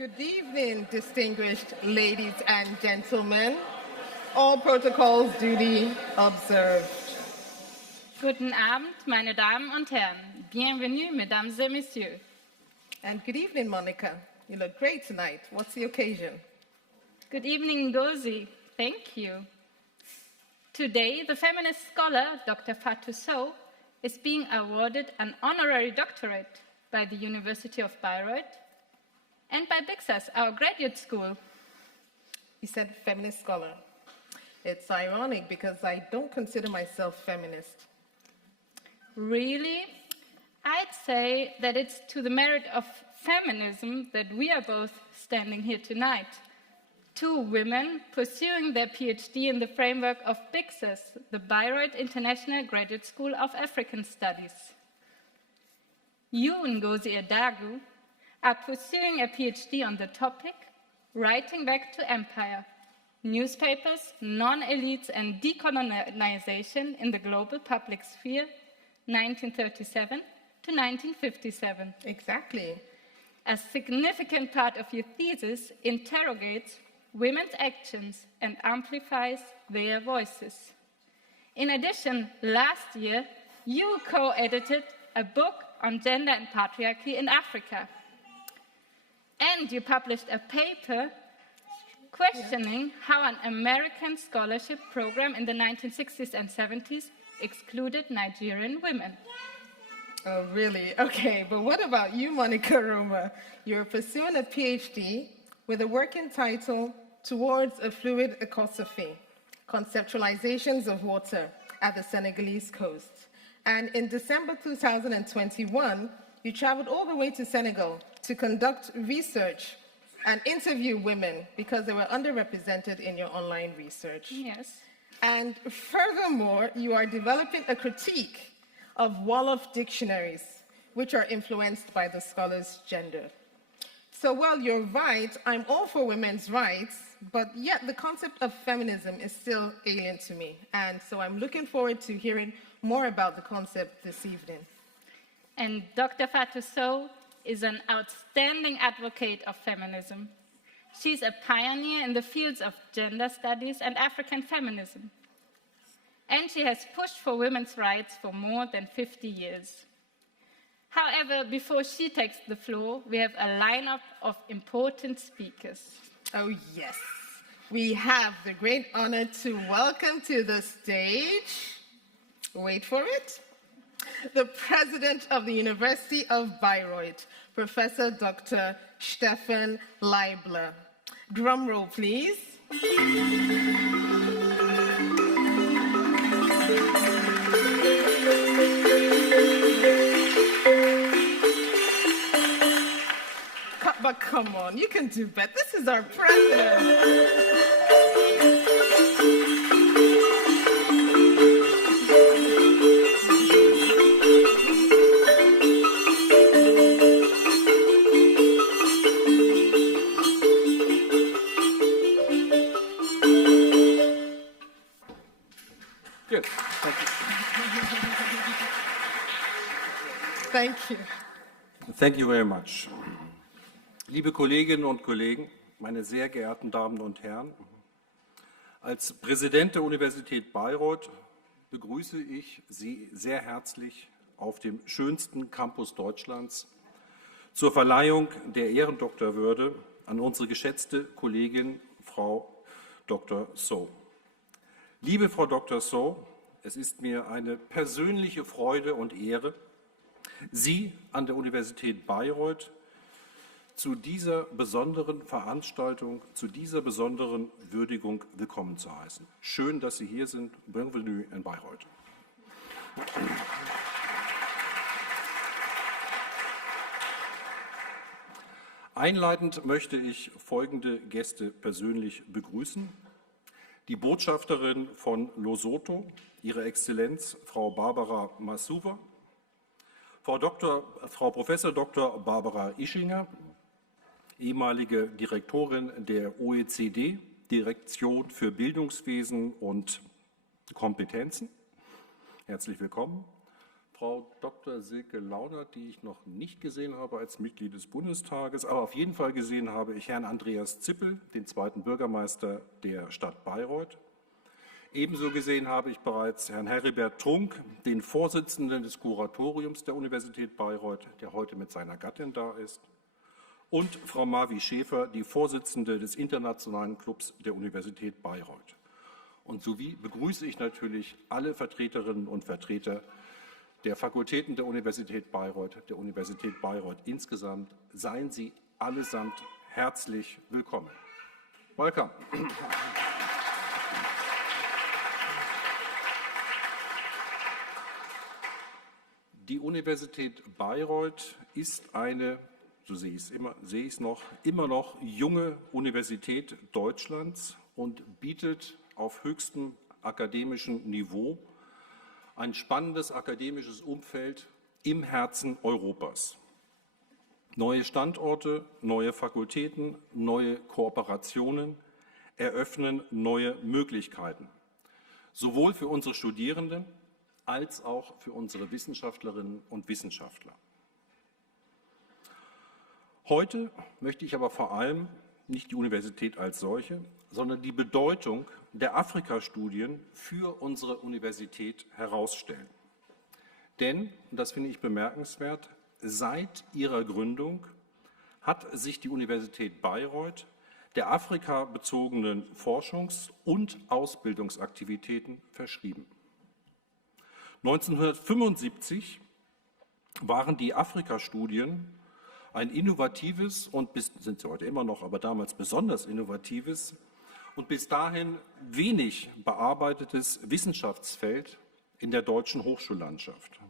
Good evening, distinguished ladies and gentlemen. All protocols duly observed. Guten Abend, meine Damen und Herren. Bienvenue, mesdames et messieurs. And good evening, Monica. You look great tonight. What's the occasion? Good evening, Ngozi. Thank you. Today, the feminist scholar, Dr. Fatou Sow, is being awarded an honorary doctorate by the University of Bayreuth and by Bixas, our graduate school. You said feminist scholar. It's ironic because I don't consider myself feminist. Really? I'd say that it's to the merit of feminism that we are both standing here tonight. Two women pursuing their PhD in the framework of Bixas, the Bayreuth International Graduate School of African Studies. You, Ngozi Adagu, are pursuing a PhD on the topic Writing Back to Empire, Newspapers, Non-Elites and Decolonization in the Global Public Sphere, 1937 to 1957. Exactly. A significant part of your thesis interrogates women's actions and amplifies their voices. In addition, last year, you co-edited a book on gender and patriarchy in Africa. And you published a paper questioning how an American scholarship program in the 1960s and 70s excluded Nigerian women. Oh, really? Okay, but what about you, Monica Roma? You're pursuing a PhD with a working title, Towards a Fluid Ecosophy, Conceptualizations of Water at the Senegalese Coast. And in December 2021, you traveled all the way to Senegal to conduct research and interview women because they were underrepresented in your online research. Yes. And furthermore, you are developing a critique of Wolof dictionaries, which are influenced by the scholar's gender. So while you're right, I'm all for women's rights, but yet the concept of feminism is still alien to me. And so I'm looking forward to hearing more about the concept this evening. And Dr. Fatou Sow is an outstanding advocate of feminism. She's a pioneer in the fields of gender studies and African feminism. And she has pushed for women's rights for more than 50 years. However, before she takes the floor, we have a lineup of important speakers. Oh, yes. We have the great honor to welcome to the stage, wait for it, the president of the University of Bayreuth, Professor Dr. Stefan Leibler. Drum roll, please. But come on, you can do better. This is our president. Good. Thank you. Thank you. Thank you very much. Liebe Kolleginnen und Kollegen, meine sehr geehrten Damen und Herren, als Präsident der Universität Bayreuth begrüße ich Sie sehr herzlich auf dem schönsten Campus Deutschlands zur Verleihung der Ehrendoktorwürde an unsere geschätzte Kollegin Frau Dr. Sow. Liebe Frau Dr. Sow, es ist mir eine persönliche Freude und Ehre, Sie an der Universität Bayreuth zu dieser besonderen Veranstaltung, zu dieser besonderen Würdigung willkommen zu heißen. Schön, dass Sie hier sind. Bienvenue in Bayreuth. Einleitend möchte ich folgende Gäste persönlich begrüßen. Die Botschafterin von Lesotho, Ihre Exzellenz Frau Barbara Masuva, Frau Professor Dr. Barbara Ischinger, ehemalige Direktorin der OECD, Direktion für Bildungswesen und Kompetenzen. Herzlich willkommen. Frau Dr. Silke Launert, die ich noch nicht gesehen habe als Mitglied des Bundestages, aber auf jeden Fall gesehen habe ich Herrn Andreas Zippel, den zweiten Bürgermeister der Stadt Bayreuth. Ebenso gesehen habe ich bereits Herrn Heribert Trunk, den Vorsitzenden des Kuratoriums der Universität Bayreuth, der heute mit seiner Gattin da ist, und Frau Mavi Schäfer, die Vorsitzende des Internationalen Clubs der Universität Bayreuth. Und sowie begrüße ich natürlich alle Vertreterinnen und Vertreter der Fakultäten der Universität Bayreuth insgesamt. Seien Sie allesamt herzlich willkommen. Welcome. Die Universität Bayreuth ist eine, so sehe ich es immer noch junge Universität Deutschlands und bietet auf höchstem akademischem Niveau ein spannendes akademisches Umfeld im Herzen Europas. Neue Standorte, neue Fakultäten, neue Kooperationen eröffnen neue Möglichkeiten, sowohl für unsere Studierenden als auch für unsere Wissenschaftlerinnen und Wissenschaftler. Heute möchte ich aber vor allem nicht die Universität als solche, sondern die Bedeutung der Afrika-Studien für unsere Universität herausstellen. Denn, und das finde ich bemerkenswert, seit ihrer Gründung hat sich die Universität Bayreuth der afrikabezogenen Forschungs- und Ausbildungsaktivitäten verschrieben. 1975 waren die Afrika-Studien ein innovatives und sind sie heute immer noch, aber damals besonders innovatives und bis dahin wenig bearbeitetes Wissenschaftsfeld in der deutschen Hochschullandschaft.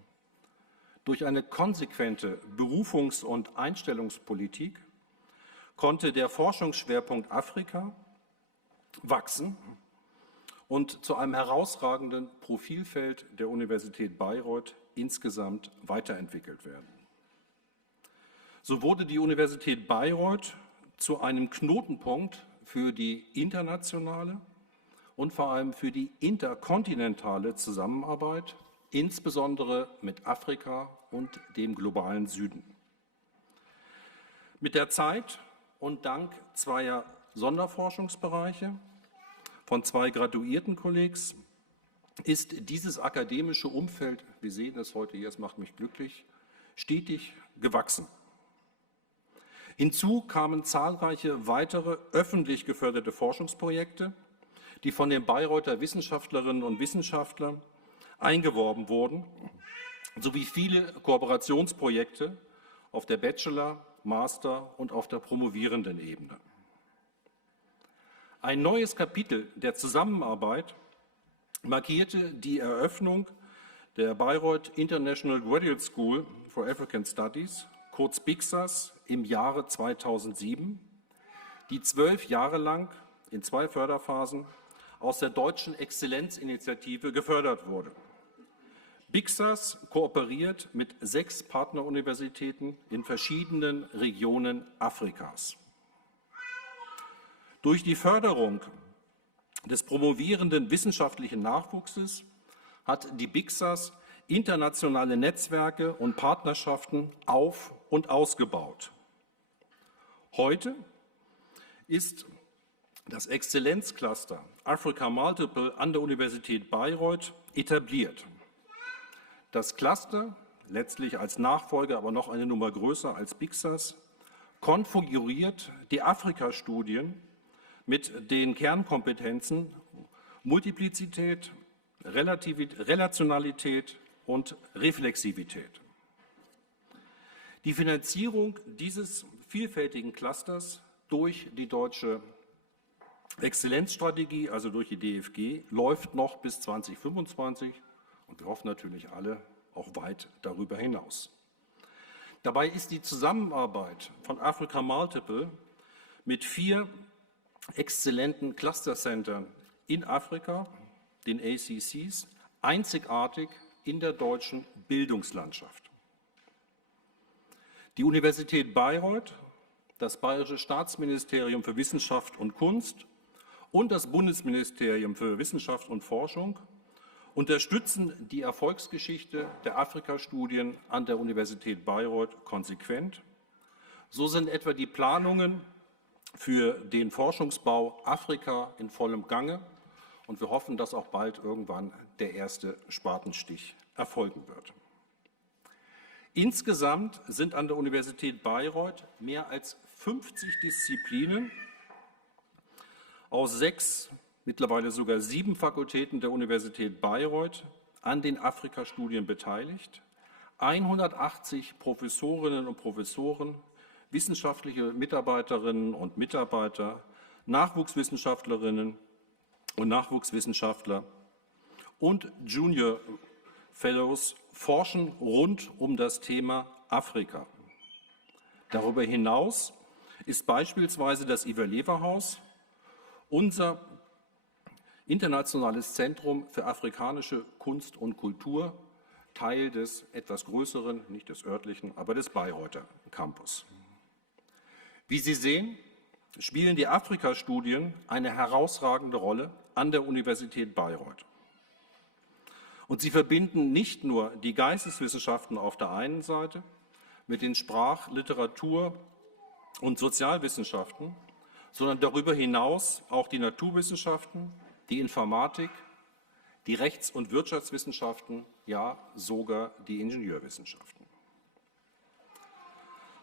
Durch eine konsequente Berufungs- und Einstellungspolitik konnte der Forschungsschwerpunkt Afrika wachsen und zu einem herausragenden Profilfeld der Universität Bayreuth insgesamt weiterentwickelt werden. So wurde die Universität Bayreuth zu einem Knotenpunkt für die internationale und vor allem für die interkontinentale Zusammenarbeit, insbesondere mit Afrika und dem globalen Süden. Mit der Zeit und dank zweier Sonderforschungsbereiche von zwei Graduiertenkollegs ist dieses akademische Umfeld, wir sehen es heute hier, es macht mich glücklich, stetig gewachsen. Hinzu kamen zahlreiche weitere öffentlich geförderte Forschungsprojekte, die von den Bayreuther Wissenschaftlerinnen und Wissenschaftlern eingeworben wurden, sowie viele Kooperationsprojekte auf der Bachelor-, Master- und auf der promovierenden Ebene. Ein neues Kapitel der Zusammenarbeit markierte die Eröffnung der Bayreuth International Graduate School for African Studies, kurz BIXAS, im Jahre 2007, die 12 Jahre lang in 2 Förderphasen aus der Deutschen Exzellenzinitiative gefördert wurde. BIXAS kooperiert mit 6 Partneruniversitäten in verschiedenen Regionen Afrikas. Durch die Förderung des promovierenden wissenschaftlichen Nachwuchses hat die BIXAS internationale Netzwerke und Partnerschaften auf- und ausgebaut. Heute ist das Exzellenzcluster Africa Multiple an der Universität Bayreuth etabliert. Das Cluster, letztlich als Nachfolger, aber noch eine Nummer größer als BIXAS, konfiguriert die Afrika-Studien mit den Kernkompetenzen Multiplizität, Relationalität und Reflexivität. Die Finanzierung dieses vielfältigen Clusters durch die deutsche Exzellenzstrategie, also durch die DFG, läuft noch bis 2025 und wir hoffen natürlich alle auch weit darüber hinaus. Dabei ist die Zusammenarbeit von Africa Multiple mit 4 exzellenten Clustercentern in Afrika, den ACCs, einzigartig in der deutschen Bildungslandschaft. Die Universität Bayreuth, das Bayerische Staatsministerium für Wissenschaft und Kunst und das Bundesministerium für Wissenschaft und Forschung unterstützen die Erfolgsgeschichte der Afrika-Studien an der Universität Bayreuth konsequent. So sind etwa die Planungen für den Forschungsbau Afrika in vollem Gange und wir hoffen, dass auch bald irgendwann der erste Spatenstich erfolgen wird. Insgesamt sind an der Universität Bayreuth mehr als 50 Disziplinen aus 6, mittlerweile sogar 7 Fakultäten der Universität Bayreuth an den Afrika-Studien beteiligt. 180 Professorinnen und Professoren, wissenschaftliche Mitarbeiterinnen und Mitarbeiter, Nachwuchswissenschaftlerinnen und Nachwuchswissenschaftler und Junior Fellows forschen rund um das Thema Afrika. Darüber hinaus ist beispielsweise das Iver-Lever-Haus unser internationales Zentrum für afrikanische Kunst und Kultur, Teil des etwas größeren, nicht des örtlichen, aber des Bayreuther Campus. Wie Sie sehen, spielen die Afrika-Studien eine herausragende Rolle an der Universität Bayreuth. Und sie verbinden nicht nur die Geisteswissenschaften auf der einen Seite mit den Sprach-, Literatur- und Sozialwissenschaften, sondern darüber hinaus auch die Naturwissenschaften, die Informatik, die Rechts- und Wirtschaftswissenschaften, ja sogar die Ingenieurwissenschaften.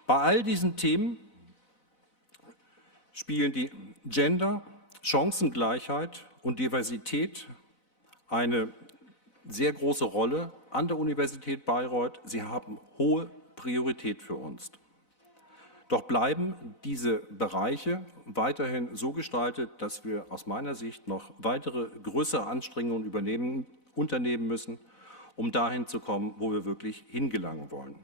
Bei all diesen Themen spielen die Gender, Chancengleichheit und Diversität eine sehr große Rolle an der Universität Bayreuth. Sie haben hohe Priorität für uns. Doch bleiben diese Bereiche weiterhin so gestaltet, dass wir aus meiner Sicht noch weitere größere Anstrengungen unternehmen müssen, um dahin zu kommen, wo wir wirklich hingelangen wollen.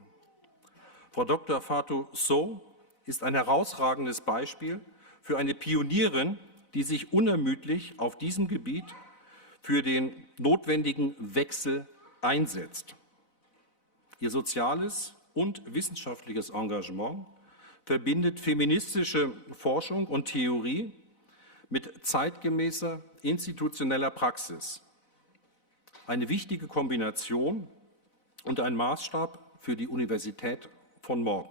Frau Dr. Fatou Sow ist ein herausragendes Beispiel für eine Pionierin, die sich unermüdlich auf diesem Gebiet für den notwendigen Wechsel einsetzt. Ihr soziales und wissenschaftliches Engagement verbindet feministische Forschung und Theorie mit zeitgemäßer institutioneller Praxis. Eine wichtige Kombination und ein Maßstab für die Universität von morgen.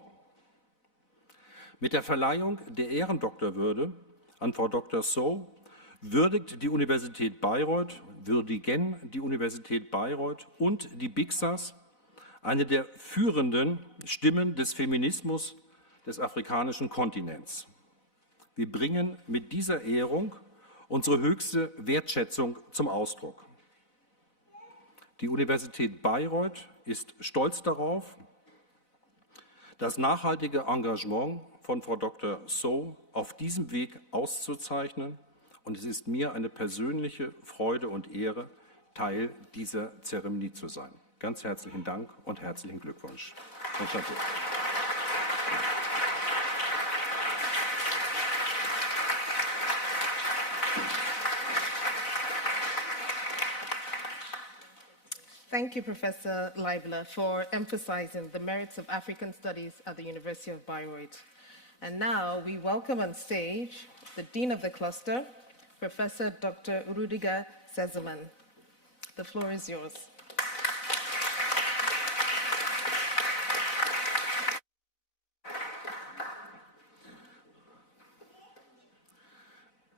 Mit der Verleihung der Ehrendoktorwürde an Frau Dr. Sow würdigen die Universität Bayreuth und die BIXAS eine der führenden Stimmen des Feminismus des afrikanischen Kontinents. Wir bringen mit dieser Ehrung unsere höchste Wertschätzung zum Ausdruck. Die Universität Bayreuth ist stolz darauf, das nachhaltige Engagement von Frau Dr. Sow auf diesem Weg auszuzeichnen. Und es ist mir eine persönliche Freude und Ehre, Teil dieser Zeremonie zu sein. Ganz herzlichen Dank und herzlichen Glückwunsch. Thank you, Professor Leibler, for emphasizing the merits of African studies at the University of Bayreuth. And now we welcome on stage the Dean of the Cluster, Professor Dr. Rudiger Sesemann. The floor is yours.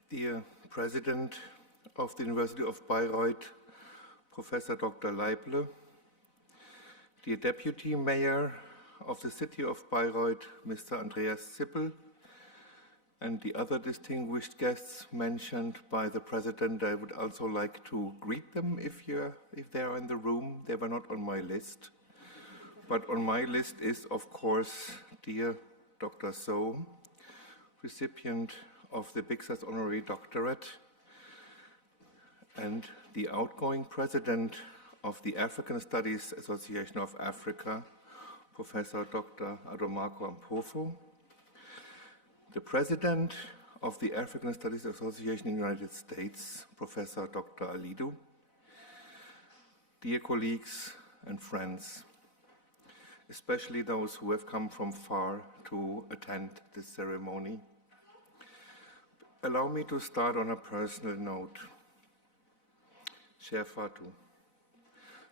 Dear President of the University of Bayreuth, Professor Dr. Leibler, dear Deputy Mayor of the City of Bayreuth, Mr. Andreas Zippel, and the other distinguished guests mentioned by the President, I would also like to greet them if they are in the room. They were not on my list. But on my list is, of course, dear Dr. Sow, recipient of the BIXAS Honorary Doctorate, and the outgoing president of the African Studies Association of Africa, Professor Dr. Adomako Ampofo, the president of the African Studies Association in the United States, Professor Dr. Alidu, dear colleagues and friends, especially those who have come from far to attend this ceremony. Allow me to start on a personal note. Chère Fatou,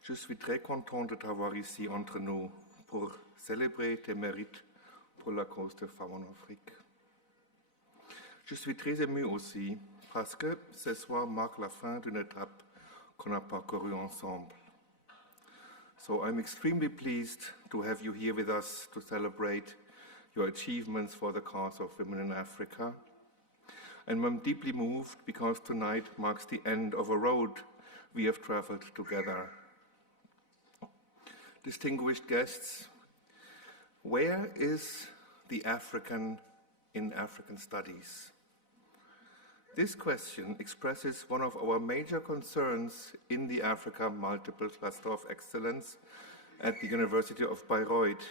Je suis très content de t'avoir ici entre nous pour célébrer tes mérites pour la cause des femmes en Afrique. Je suis très ému aussi parce que ce soir marque la fin d'une étape qu'on a parcourue ensemble. So I'm extremely pleased to have you here with us to celebrate your achievements for the cause of women in Africa. And I'm deeply moved because tonight marks the end of a road we have traveled together. Distinguished guests, where is the African in African studies? This question expresses one of our major concerns in the Africa Multiple Cluster of Excellence at the University of Bayreuth.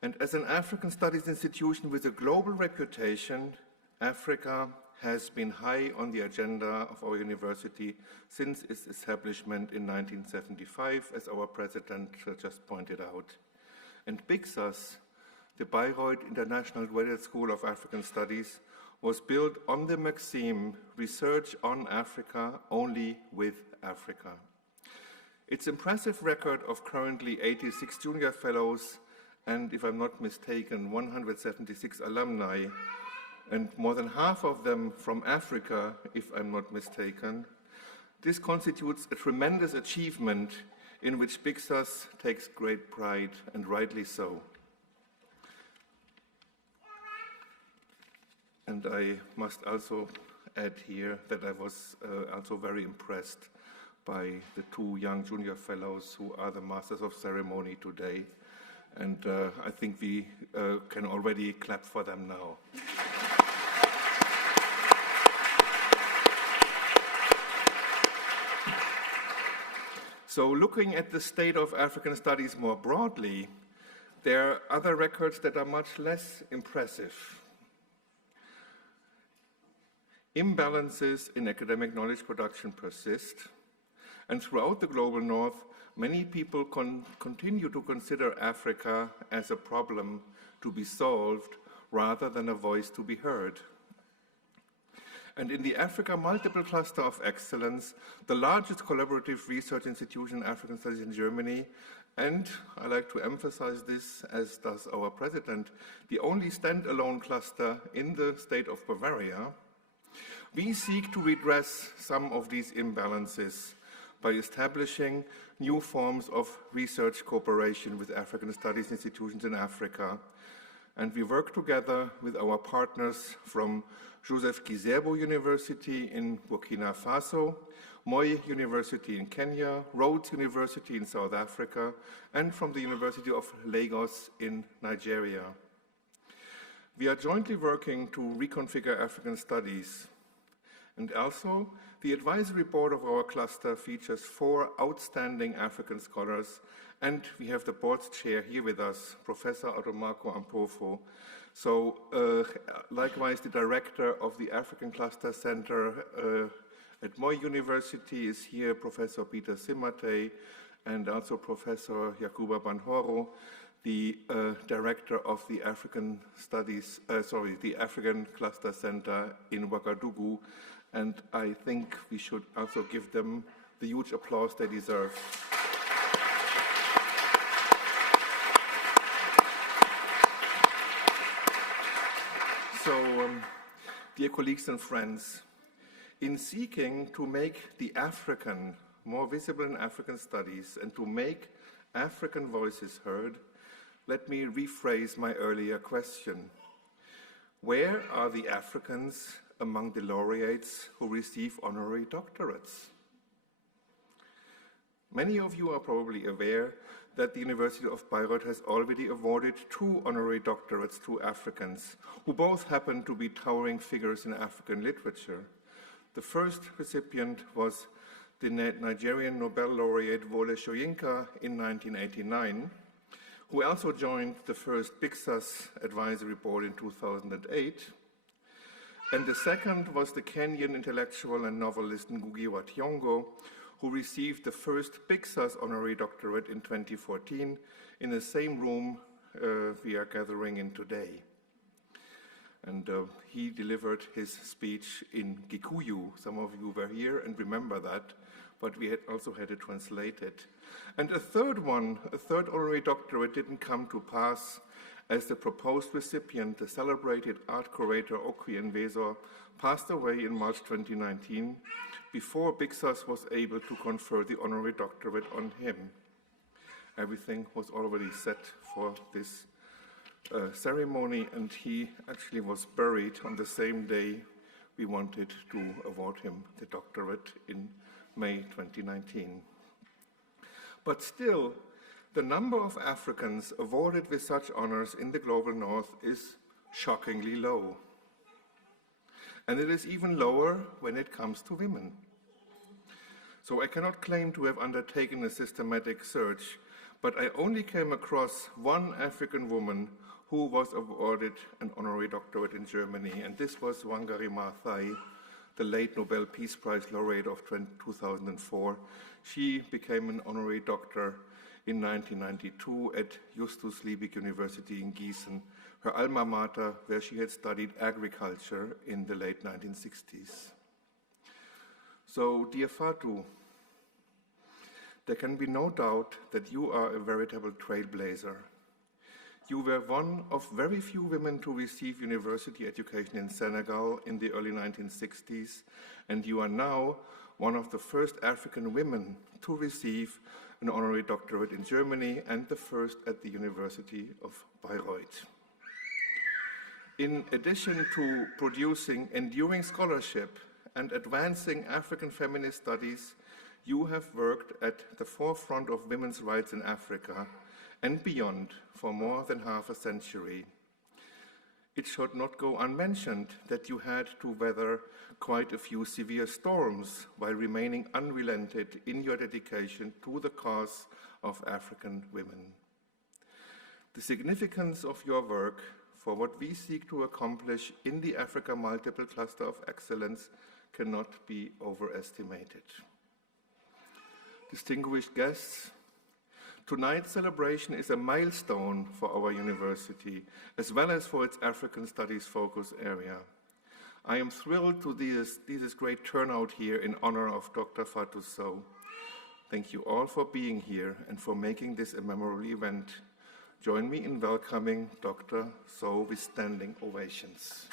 And as an African studies institution with a global reputation, Africa has been high on the agenda of our university since its establishment in 1975, as our president just pointed out. And BIXAS, the Bayreuth International Graduate School of African Studies, was built on the maxim, research on Africa only with Africa. Its impressive record of currently 86 junior fellows and, if I'm not mistaken, 176 alumni, and more than half of them from Africa, if I'm not mistaken. This constitutes a tremendous achievement in which BIXAS takes great pride, and rightly so. And I must also add here that I was also very impressed by the two young junior fellows who are the Masters of Ceremony today. And I think we can already clap for them now. So looking at the state of African studies more broadly, there are other records that are much less impressive. Imbalances in academic knowledge production persist, and throughout the global north, many people continue to consider Africa as a problem to be solved rather than a voice to be heard. And in the Africa Multiple Cluster of Excellence, the largest collaborative research institution in African studies in Germany, and I like to emphasize this, as does our president, the only standalone cluster in the state of Bavaria, we seek to redress some of these imbalances by establishing new forms of research cooperation with African studies institutions in Africa. And we work together with our partners from Joseph Kizerbo University in Burkina Faso, Moi University in Kenya, Rhodes University in South Africa, and from the University of Lagos in Nigeria. We are jointly working to reconfigure African studies. And also, the advisory board of our cluster features 4 outstanding African scholars, and we have the board's chair here with us, Professor Automako Ampofo. So, likewise, the director of the African Cluster Center at Moi University is here, Professor Peter Simatei, and also Professor Yakuba Banhoro, the director of the African Studies, the African Cluster Center in Ouagadougou. And I think we should also give them the huge applause they deserve. So, dear colleagues and friends, in seeking to make the African more visible in African studies and to make African voices heard, let me rephrase my earlier question. Where are the Africans among the laureates who receive honorary doctorates? Many of you are probably aware that the University of Bayreuth has already awarded 2 honorary doctorates to Africans, who both happen to be towering figures in African literature. The first recipient was the Nigerian Nobel laureate Wole Soyinka in 1989, who also joined the first BIXAS advisory board in 2008. And the second was the Kenyan intellectual and novelist Ngugi wa Thiong'o, who received the first BIXAS honorary doctorate in 2014 in the same room we are gathering in today. And he delivered his speech in Gikuyu. Some of you were here and remember that, but we had also had to translate it. And a third honorary doctorate didn't come to pass, as the proposed recipient, the celebrated art curator Okwi Enwezor, passed away in March 2019, before Bixas was able to confer the honorary doctorate on him. Everything was already set for this ceremony, and he actually was buried on the same day we wanted to award him the doctorate in May 2019. But still, the number of Africans awarded with such honors in the Global North is shockingly low. And it is even lower when it comes to women. So I cannot claim to have undertaken a systematic search, but I only came across one African woman who was awarded an honorary doctorate in Germany, and this was Wangari Maathai, the late Nobel Peace Prize laureate of 2004. She became an honorary doctor in 1992 at Justus Liebig University in Gießen, her alma mater, where she had studied agriculture in the late 1960s. So, dear Fatou, there can be no doubt that you are a veritable trailblazer. You were one of very few women to receive university education in Senegal in the early 1960s, and you are now one of the first African women to receive an honorary doctorate in Germany and the first at the University of Bayreuth. In addition to producing enduring scholarship and advancing African feminist studies, you have worked at the forefront of women's rights in Africa and beyond for more than half a century. It should not go unmentioned that you had to weather quite a few severe storms while remaining unrelented in your dedication to the cause of African women. The significance of your work for what we seek to accomplish in the Africa Multiple Cluster of Excellence cannot be overestimated. Distinguished guests, tonight's celebration is a milestone for our university, as well as for its African Studies focus area. I am thrilled to see this great turnout here in honor of Dr. Fatou Sow. Thank you all for being here and for making this a memorable event. Join me in welcoming Dr. Sow with standing ovations.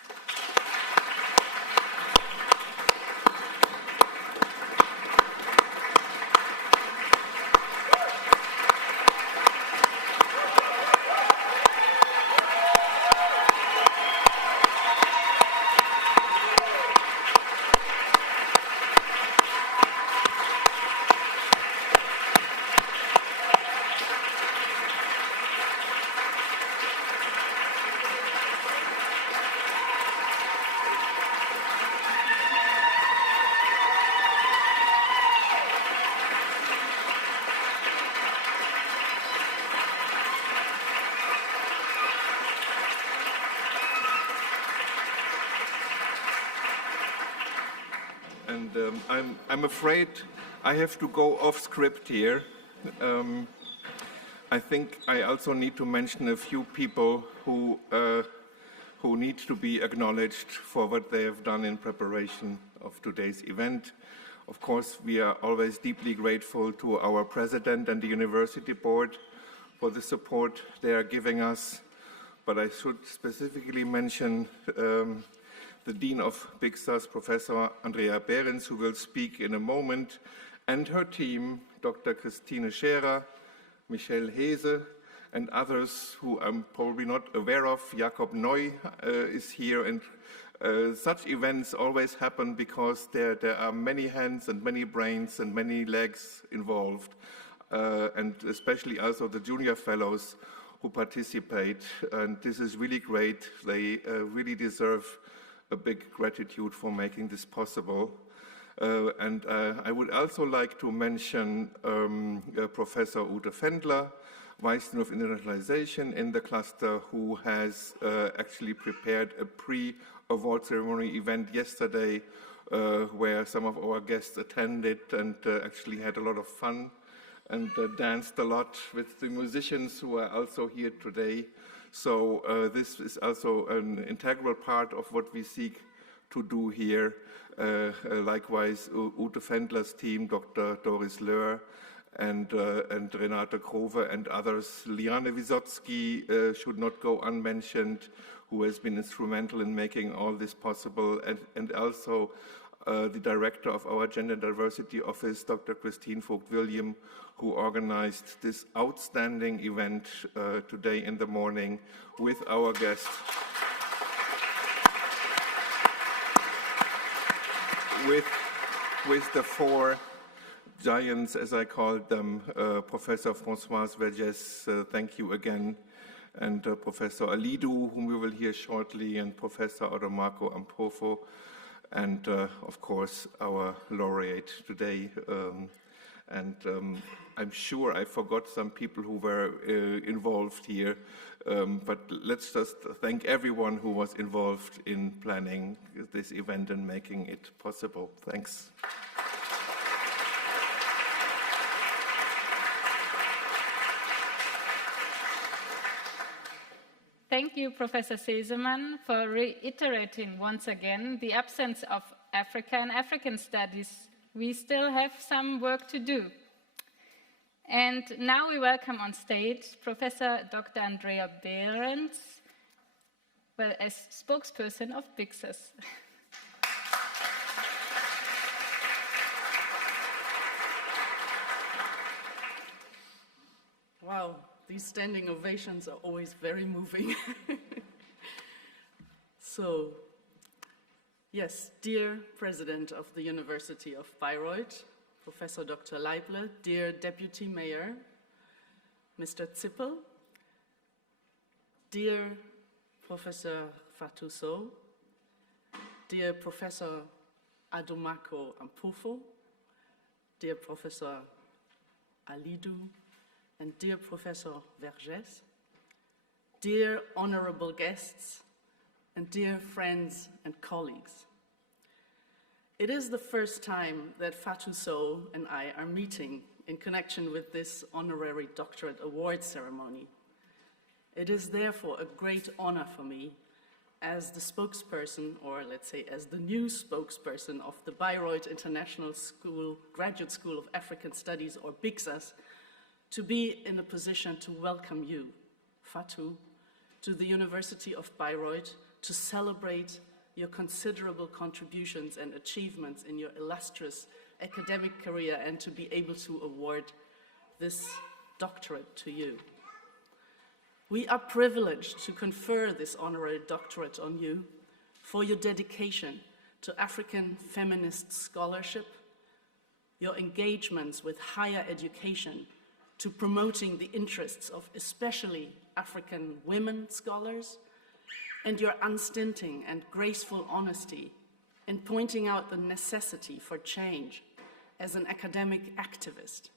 And I'm afraid I have to go off script here. I think I also need to mention a few people who need to be acknowledged for what they have done in preparation of today's event. Of course, we are always deeply grateful to our president and the university board for the support they are giving us. But I should specifically mention the Dean of Bixas, Professor Andrea Behrens, who will speak in a moment, and her team, Dr. Christine Scherer, Michelle Hese, and others who I'm probably not aware of. Jakob Neu is here, and such events always happen because there are many hands and many brains and many legs involved, and especially also the junior fellows who participate, and this is really great. They really deserve a big gratitude for making this possible. And I would also like to mention Professor Ute Fendler, Vice Dean of Internationalization in the cluster, who has actually prepared a pre-award ceremony event yesterday where some of our guests attended and actually had a lot of fun and danced a lot with the musicians who are also here today. So this is also an integral part of what we seek to do here. Likewise, Ute Fendler's team, Dr. Doris Löhr, and Renate Grove and others. Liane Wysotsky should not go unmentioned, who has been instrumental in making all this possible, and also the director of our Gender Diversity Office, Dr. Christine Vogt-William, who organized this outstanding event today in the morning with our guest. With the four giants, as I called them, Professor Françoise Vergès, thank you again, and Professor Alidou, whom we will hear shortly, and Professor Odomako Ampofo, and of course our laureate today. I'm sure I forgot some people who were involved here, but let's just thank everyone who was involved in planning this event and making it possible. Thanks. Thank you, Professor Sesemann, for reiterating once again the absence of Africa and African studies. We still have some work to do. And now we welcome on stage Professor Dr. Andrea Behrens, well, as spokesperson of BIXAS. Wow, these standing ovations are always very moving. So, yes, dear President of the University of Bayreuth, Professor Dr. Leible, dear Deputy Mayor, Mr. Zippel, dear Professor Fatou Sow, dear Professor Odomako Ampofo, dear Professor Alidou, and dear Professor Vergès, dear honorable guests, and dear friends and colleagues. It is the first time that Fatou Sow and I are meeting in connection with this honorary doctorate award ceremony. It is therefore a great honor for me as the spokesperson, or let's say as the new spokesperson of the Bayreuth International School, Graduate School of African Studies, or BIXAS, to be in a position to welcome you, Fatou, to the University of Bayreuth to celebrate your considerable contributions and achievements in your illustrious academic career and to be able to award this doctorate to you. We are privileged to confer this honorary doctorate on you for your dedication to African feminist scholarship, your engagements with higher education, to promoting the interests of especially African women scholars, and your unstinting and graceful honesty in pointing out the necessity for change as an academic activist.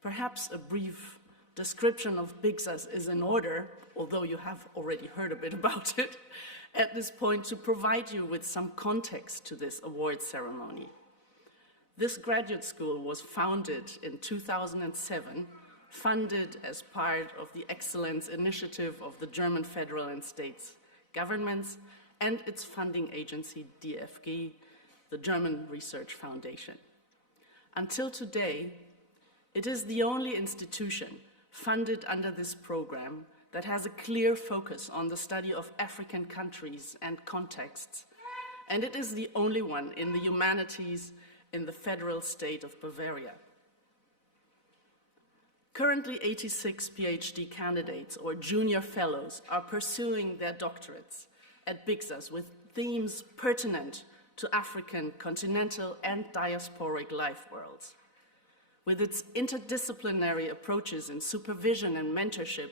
Perhaps a brief description of BIXAS is in order, although you have already heard a bit about it, at this point to provide you with some context to this award ceremony. This graduate school was founded in 2007, funded as part of the Excellence Initiative of the German federal and states governments and its funding agency DFG, the German Research Foundation. Until today, it is the only institution funded under this program that has a clear focus on the study of African countries and contexts, and it is the only one in the humanities in the federal state of Bavaria. Currently, 86 PhD candidates or junior fellows are pursuing their doctorates at BIXAS with themes pertinent to African, continental, and diasporic life worlds. With its interdisciplinary approaches in supervision and mentorship,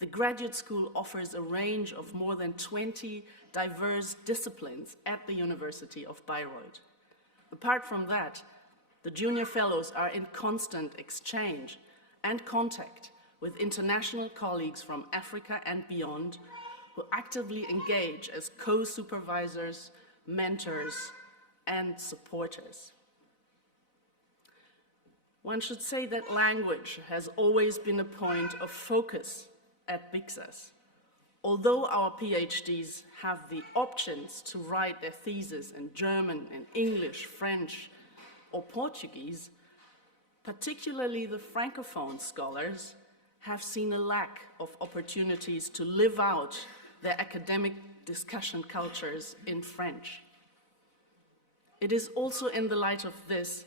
the graduate school offers a range of more than 20 diverse disciplines at the University of Bayreuth. Apart from that, the junior fellows are in constant exchange and contact with international colleagues from Africa and beyond who actively engage as co-supervisors, mentors, and supporters. One should say that language has always been a point of focus at BIXAS. Although our PhDs have the options to write their thesis in German, in English, French, or Portuguese, particularly the Francophone scholars have seen a lack of opportunities to live out their academic discussion cultures in French. It is also in the light of this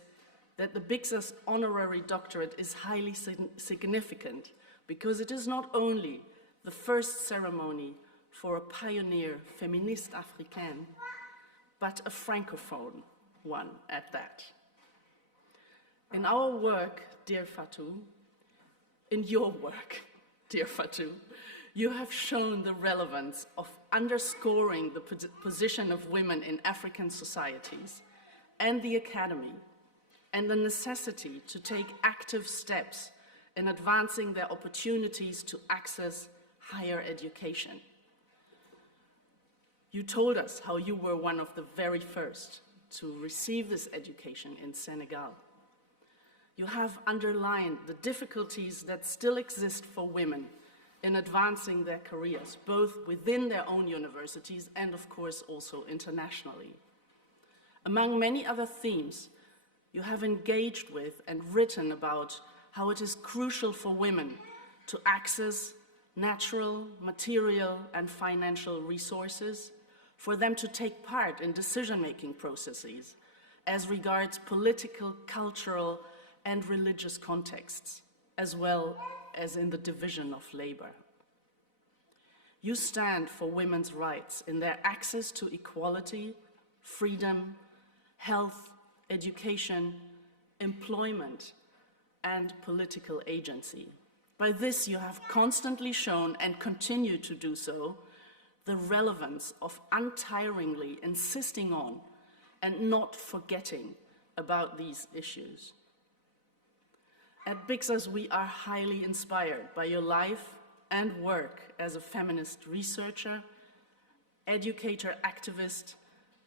that the Bixas honorary doctorate is highly significant, because it is not only the first ceremony for a pioneer féministe africaine, but a francophone one at that. In our work, dear Fatou, in your work, dear Fatou, you have shown the relevance of underscoring the position of women in African societies and the academy, and the necessity to take active steps in advancing their opportunities to access higher education. You told us how you were one of the very first to receive this education in Senegal. You have underlined the difficulties that still exist for women in advancing their careers, both within their own universities and, of course, also internationally. Among many other themes, you have engaged with and written about how it is crucial for women to access natural, material, and financial resources, for them to take part in decision-making processes as regards political, cultural, and religious contexts, as well as in the division of labor. You stand for women's rights in their access to equality, freedom, health, education, employment, and political agency. By this, you have constantly shown, and continue to do so, the relevance of untiringly insisting on and not forgetting about these issues. At Bixas, we are highly inspired by your life and work as a feminist researcher, educator, activist,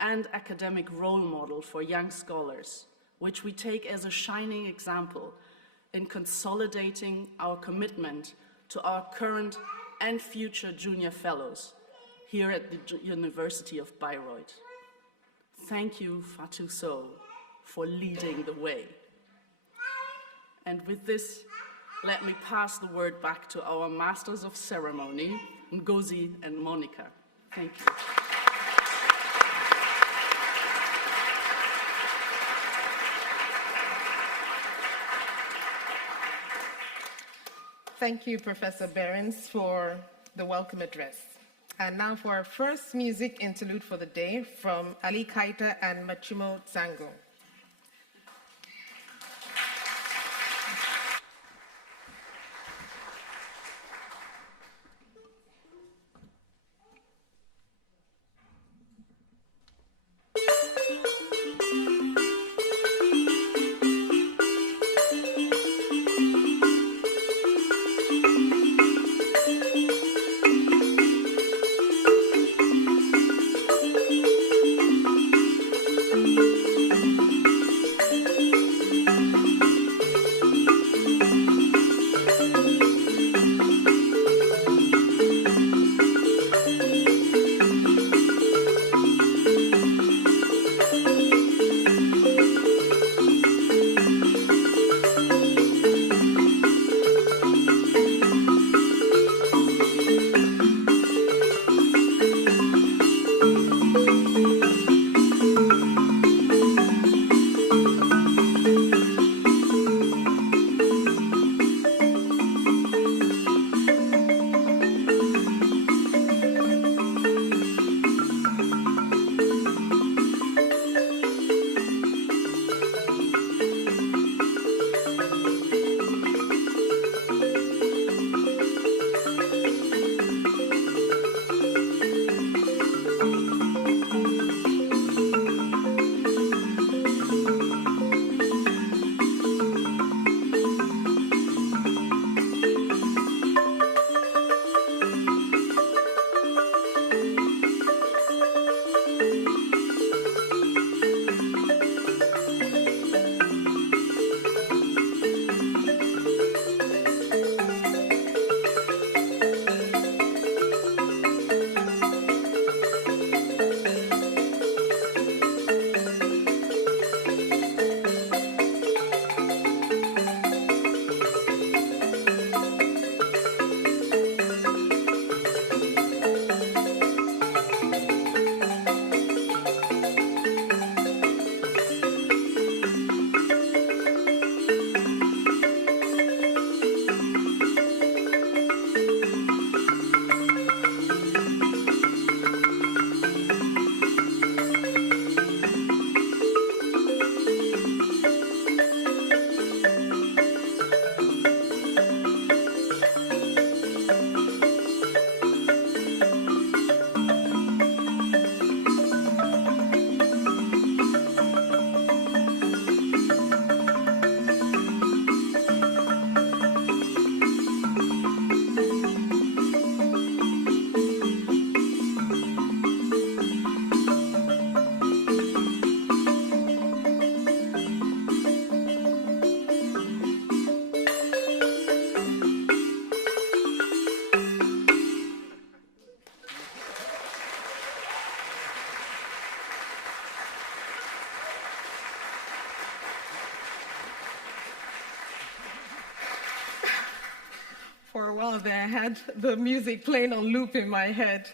and academic role model for young scholars, which we take as a shining example in consolidating our commitment to our current and future junior fellows here at the University of Bayreuth. Thank you, Fatou Sow, for leading the way. And with this, let me pass the word back to our Masters of Ceremony, Ngozi and Monica. Thank you. Thank you, Professor Behrens, for the welcome address. And now for our first music interlude for the day from Ali Kaita and Machumo Tsango. For a while there, I had the music playing on loop in my head.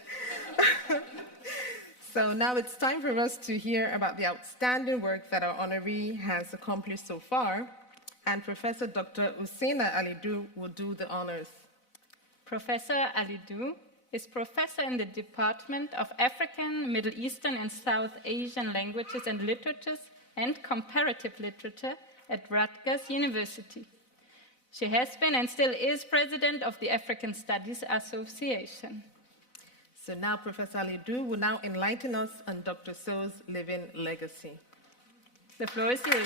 So now it's time for us to hear about the outstanding work that our honoree has accomplished so far, and Professor Dr. Usaina Alidou will do the honors. Professor Alidou is professor in the Department of African, Middle Eastern, and South Asian Languages and Literatures and Comparative Literature at Rutgers University. She has been and still is president of the African Studies Association. So now Professor Alidou will now enlighten us on Dr. So's living legacy. The floor is yours.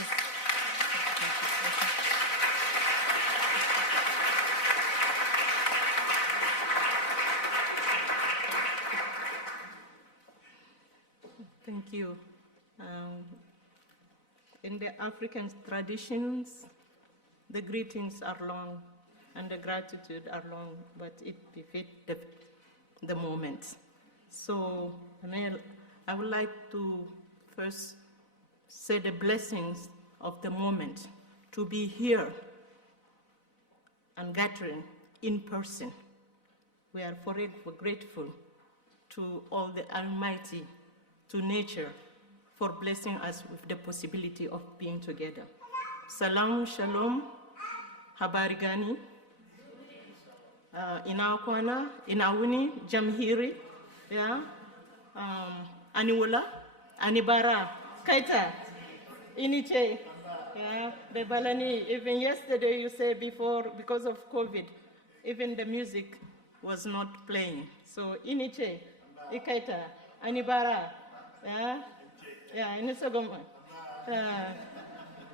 Thank you. In the African traditions, the greetings are long and the gratitude are long, but it befits the moment. So I would like to first say the blessings of the moment, to be here and gathering in person. We are forever grateful to all the Almighty, to nature, for blessing us with the possibility of being together. Salam, shalom, habari gani, inakwana, inawuni, jamhiri, yeah, aniwala, anibara, kaita, iniche, yeah, bebalani. Even yesterday you say before, because of COVID, even the music was not playing. So iniche, ikaita, anibara, yeah, yeah, inisogoma.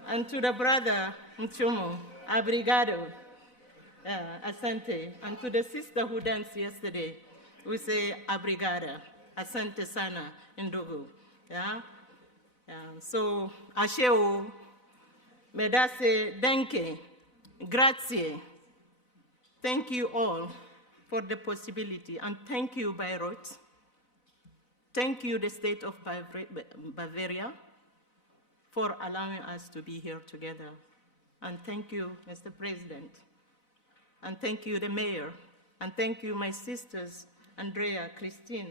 And to the brother Mchumo, abrigado, asante. And to the sister who danced yesterday, we say abrigada, asante sana, ndugu. Yeah? So, asheo, medase, denke, grazie. Thank you all for the possibility, and thank you, Bayreuth. Thank you, the state of Bavaria, for allowing us to be here together. And thank you, Mr. President. And thank you, the mayor. And thank you, my sisters, Andrea, Christine,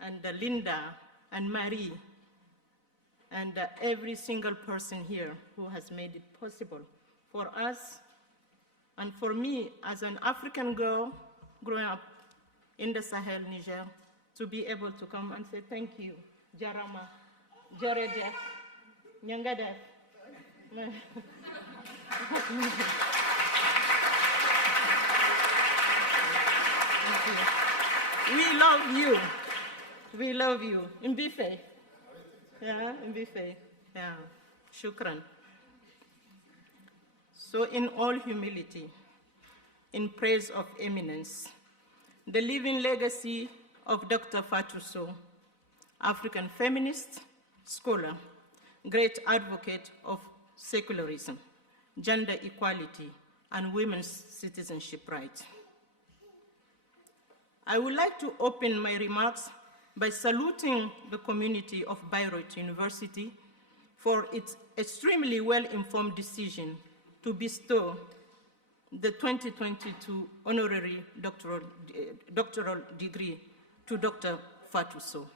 and Linda, and Marie, and every single person here who has made it possible for us and for me as an African girl growing up in the Sahel, Niger, to be able to come and say thank you, Jarama, Jaredef, Nyangadef. We love you. We love you. Mbife. Yeah, Mbife. Yeah. Shukran. So in all humility, in praise of eminence, the living legacy of Dr. Fatou Sow, African feminist, scholar, great advocate of secularism, gender equality, and women's citizenship rights. I would like to open my remarks by saluting the community of Bayreuth University for its extremely well-informed decision to bestow the 2022 honorary doctoral degree to Dr. Fatou Sow.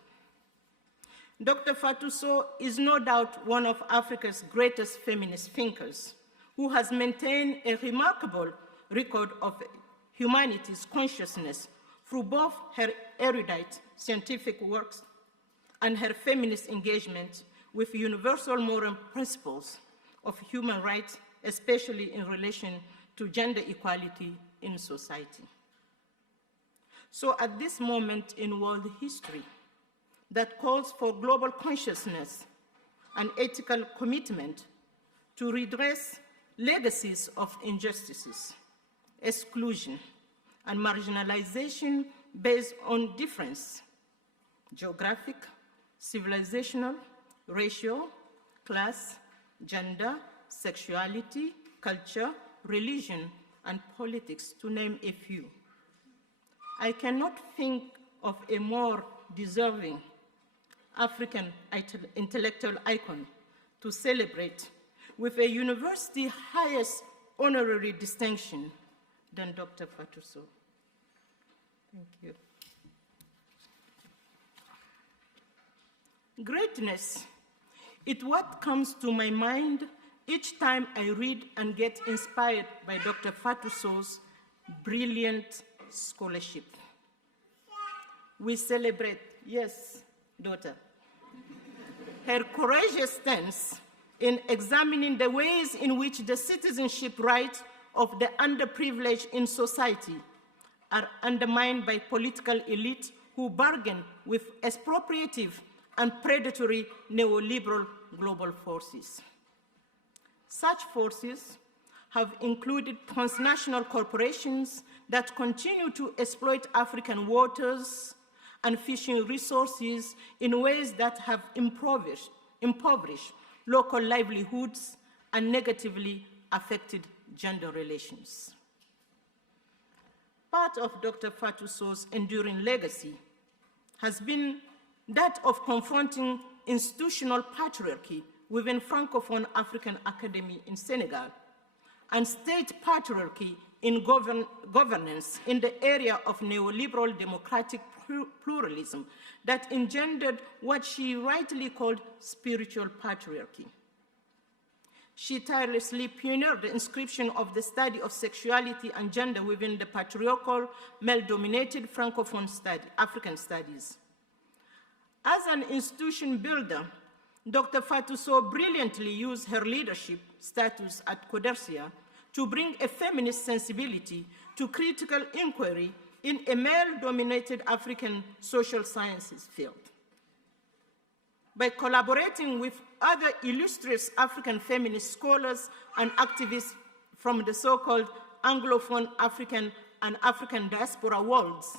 Dr. Fatou Sow is no doubt one of Africa's greatest feminist thinkers, who has maintained a remarkable record of humanities consciousness through both her erudite scientific works and her feminist engagement with universal moral principles of human rights, especially in relation to gender equality in society. So at this moment in world history that calls for global consciousness and ethical commitment to redress legacies of injustices, exclusion, and marginalization based on difference, geographic, civilizational, racial, class, gender, sexuality, culture, religion, and politics, to name a few. I cannot think of a more deserving African intellectual icon to celebrate with a university highest honorary distinction, than Dr. Fatou Sow. Thank you. Greatness. It's what comes to my mind each time I read and get inspired by Dr. Fatou Sow's brilliant scholarship. We celebrate, yes, daughter, her courageous stance in examining the ways in which the citizenship rights of the underprivileged in society are undermined by political elite who bargain with expropriative and predatory neoliberal global forces. Such forces have included transnational corporations that continue to exploit African waters and fishing resources in ways that have impoverished local livelihoods and negatively affected gender relations. Part of Dr. Fatou Sow's enduring legacy has been that of confronting institutional patriarchy within Francophone African Academy in Senegal and state patriarchy in governance in the area of neoliberal democratic pluralism that engendered what she rightly called spiritual patriarchy. She tirelessly pioneered the inscription of the study of sexuality and gender within the patriarchal, male-dominated Francophone African studies. As an institution builder, Dr. Fatou Sow brilliantly used her leadership status at CODERSIA to bring a feminist sensibility to critical inquiry in a male-dominated African social sciences field. By collaborating with other illustrious African feminist scholars and activists from the so-called Anglophone African and African diaspora worlds,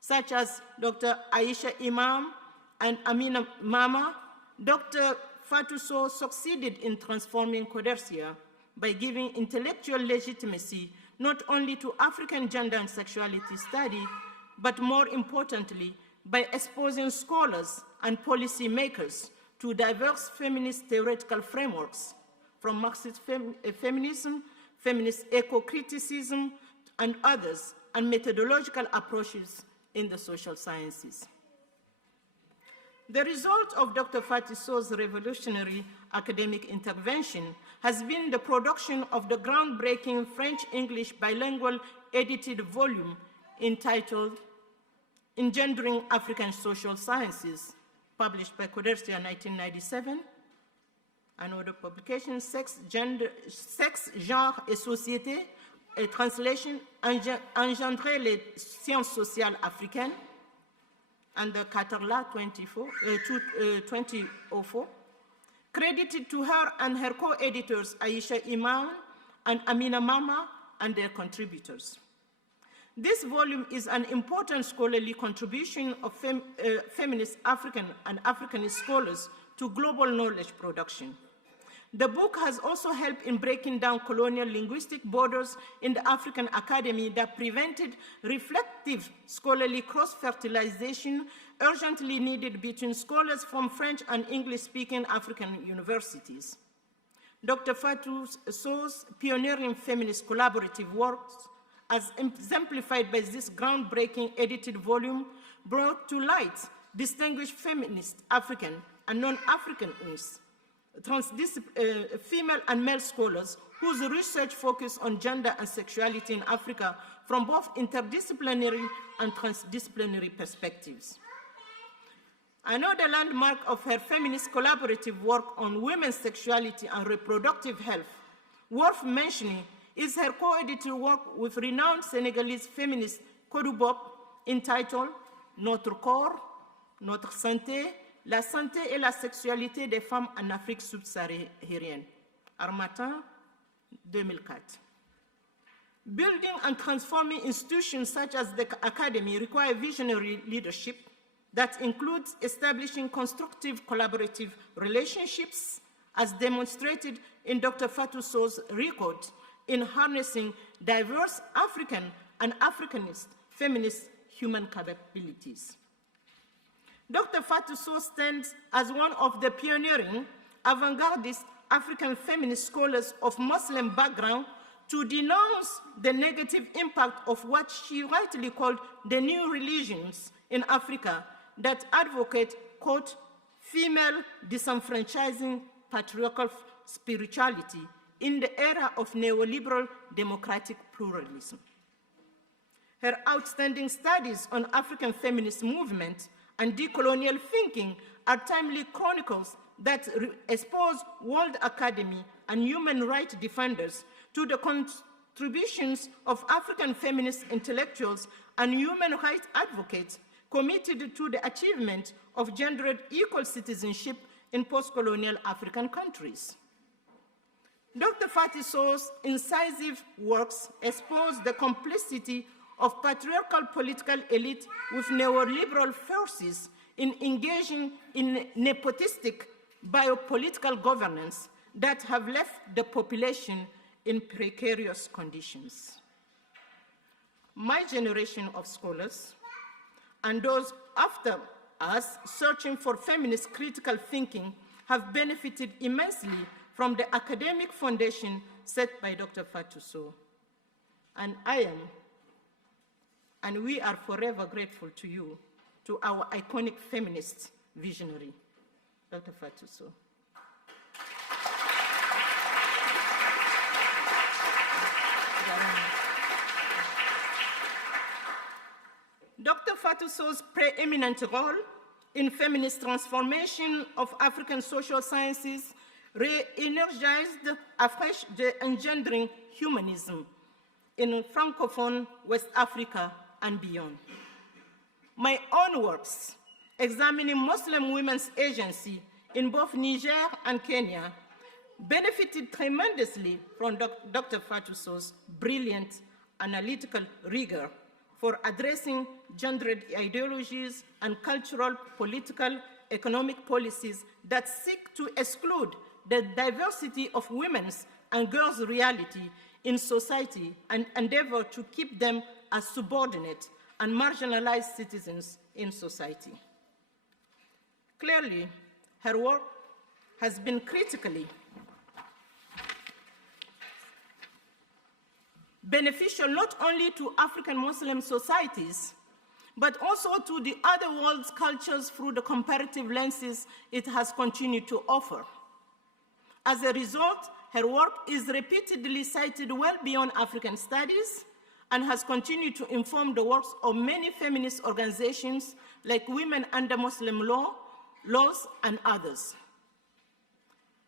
such as Dr. Aisha Imam and Amina Mama, Dr. Fatou Sow succeeded in transforming CODERSIA by giving intellectual legitimacy not only to African gender and sexuality study, but more importantly, by exposing scholars and policymakers to diverse feminist theoretical frameworks, from Marxist feminism, feminist eco-criticism, and others, and methodological approaches in the social sciences. The result of Dr. Fatou Sow's revolutionary academic intervention has been the production of the groundbreaking French-English bilingual edited volume entitled Engendering African Social Sciences, published by CODERSIA in 1997. Another publication, Sexe, Genre et Société, a translation, Engendrer les sciences sociales africaines, under Caterla 2004, credited to her and her co-editors Aisha Imam and Amina Mama and their contributors. This volume is an important scholarly contribution of feminist African and Africanist scholars to global knowledge production. The book has also helped in breaking down colonial linguistic borders in the African Academy that prevented reflective scholarly cross-fertilization urgently needed between scholars from French and English-speaking African universities. Dr. Fatou Sow's pioneering feminist collaborative works, as exemplified by this groundbreaking edited volume, brought to light distinguished feminist African and non-Africanists, female and male scholars whose research focused on gender and sexuality in Africa from both interdisciplinary and transdisciplinary perspectives. Another landmark of her feminist collaborative work on women's sexuality and reproductive health, worth mentioning, is her co-edited work with renowned Senegalese feminist Kodou Bop entitled Notre corps, notre santé, la santé et la sexualité des femmes en Afrique subsaharienne, Harmattan, 2004. Building and transforming institutions such as the Academy require visionary leadership that includes establishing constructive collaborative relationships, as demonstrated in Dr. Fatou Sow's record in harnessing diverse African and Africanist feminist human capabilities. Dr. Fatou Sow stands as one of the pioneering avant-gardist African feminist scholars of Muslim background to denounce the negative impact of what she rightly called the new religions in Africa that advocate, quote, female disenfranchising patriarchal spirituality in the era of neoliberal democratic pluralism. Her outstanding studies on African feminist movement and decolonial thinking are timely chronicles that expose World Academy and human rights defenders to the contributions of African feminist intellectuals and human rights advocates committed to the achievement of gendered equal citizenship in post-colonial African countries. Dr. Fatou Sow's incisive works expose the complicity of patriarchal political elite with neoliberal forces in engaging in nepotistic biopolitical governance that have left the population in precarious conditions. My generation of scholars and those after us searching for feminist critical thinking have benefited immensely from the academic foundation set by Dr. Fatou Sow. And we are forever grateful to you, to our iconic feminist visionary, Dr. Fatou Sow. Dr. Fatou Sow's preeminent role in feminist transformation of African social sciences re-energized afresh the engendering humanism in Francophone West Africa and beyond. My own works examining Muslim women's agency in both Niger and Kenya benefited tremendously from Dr. Fatou Sow's brilliant analytical rigor for addressing gendered ideologies and cultural, political, economic policies that seek to exclude the diversity of women's and girls' reality in society and endeavor to keep them as subordinate and marginalized citizens in society. Clearly, her work has been critically beneficial not only to African Muslim societies, but also to the other world's cultures through the comparative lenses it has continued to offer. As a result, her work is repeatedly cited well beyond African studies and has continued to inform the works of many feminist organizations like Women Under Muslim Laws and others.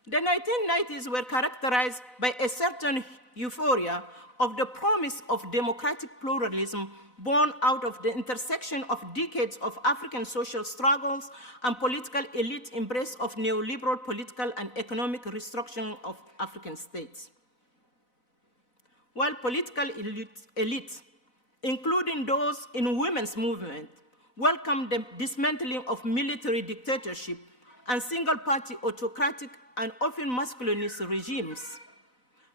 The 1990s were characterized by a certain euphoria of the promise of democratic pluralism born out of the intersection of decades of African social struggles and political elite embrace of neoliberal political and economic restructuring of African states. While political elites, including those in women's movement, welcomed the dismantling of military dictatorship and single-party autocratic and often masculinist regimes,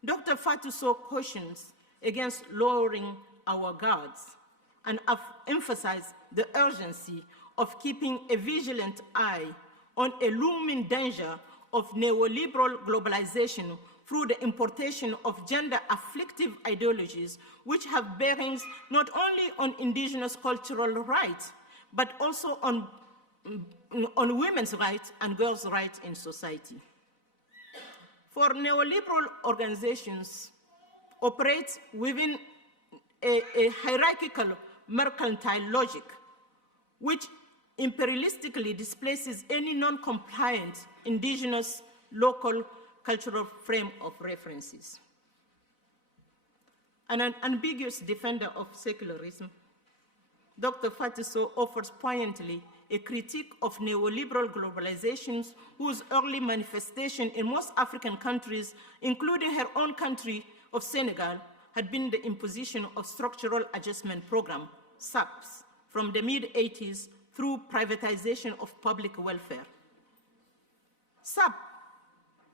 Dr. Fatou Sow cautions against lowering our guards and emphasized the urgency of keeping a vigilant eye on a looming danger of neoliberal globalization through the importation of gender-afflictive ideologies, which have bearings not only on indigenous cultural rights, but also on women's rights and girls' rights in society. For neoliberal organizations operate within a hierarchical mercantile logic, which imperialistically displaces any non-compliant indigenous local cultural frame of references. An ambiguous defender of secularism, Dr. Fatou Sow offers poignantly a critique of neoliberal globalizations whose early manifestation in most African countries, including her own country of Senegal, had been the imposition of Structural Adjustment Program, SAPs, from the mid-80s through privatization of public welfare. SAP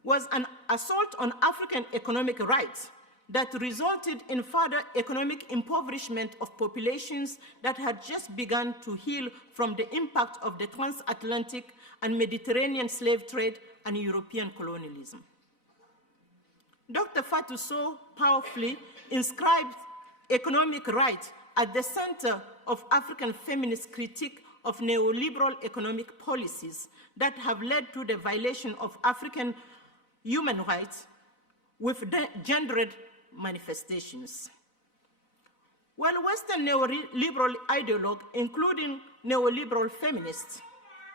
was an assault on African economic rights that resulted in further economic impoverishment of populations that had just begun to heal from the impact of the transatlantic and Mediterranean slave trade and European colonialism. Dr. Fatou so powerfully inscribed economic rights at the center of African feminist critique of neoliberal economic policies that have led to the violation of African human rights with gendered manifestations. While Western neoliberal ideologues, including neoliberal feminists,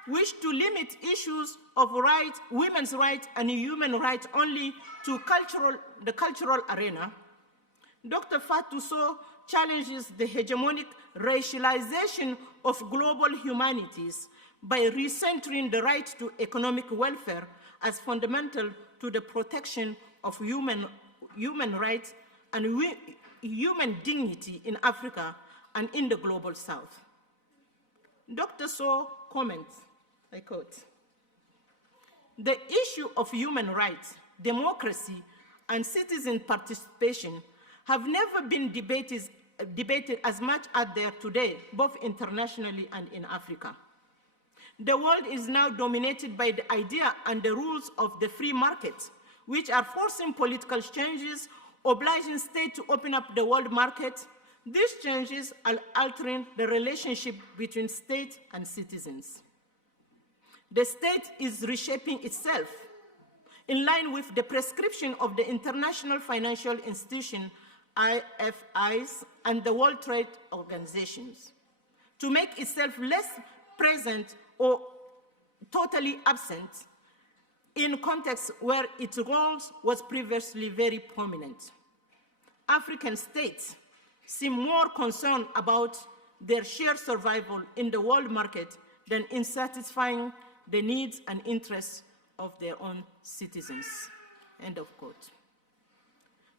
wish to limit issues of rights, women's rights and human rights only to the cultural arena, Dr. Fatou Sow challenges the hegemonic racialization of global humanities by recentering the right to economic welfare as fundamental to the protection of human rights and human dignity in Africa and in the global South. Dr. Sow comments, I quote, "The issue of human rights, democracy, and citizen participation have never been debated as much as they are today, both internationally and in Africa. The world is now dominated by the idea and the rules of the free market, which are forcing political changes, obliging states to open up the world market. These changes are altering the relationship between state and citizens. The state is reshaping itself in line with the prescription of the International Financial Institution, IFIs, and the World Trade Organizations, to make itself less present or totally absent in contexts where its roles was previously very prominent. African states seem more concerned about their shared survival in the world market than in satisfying the needs and interests of their own citizens." End of quote.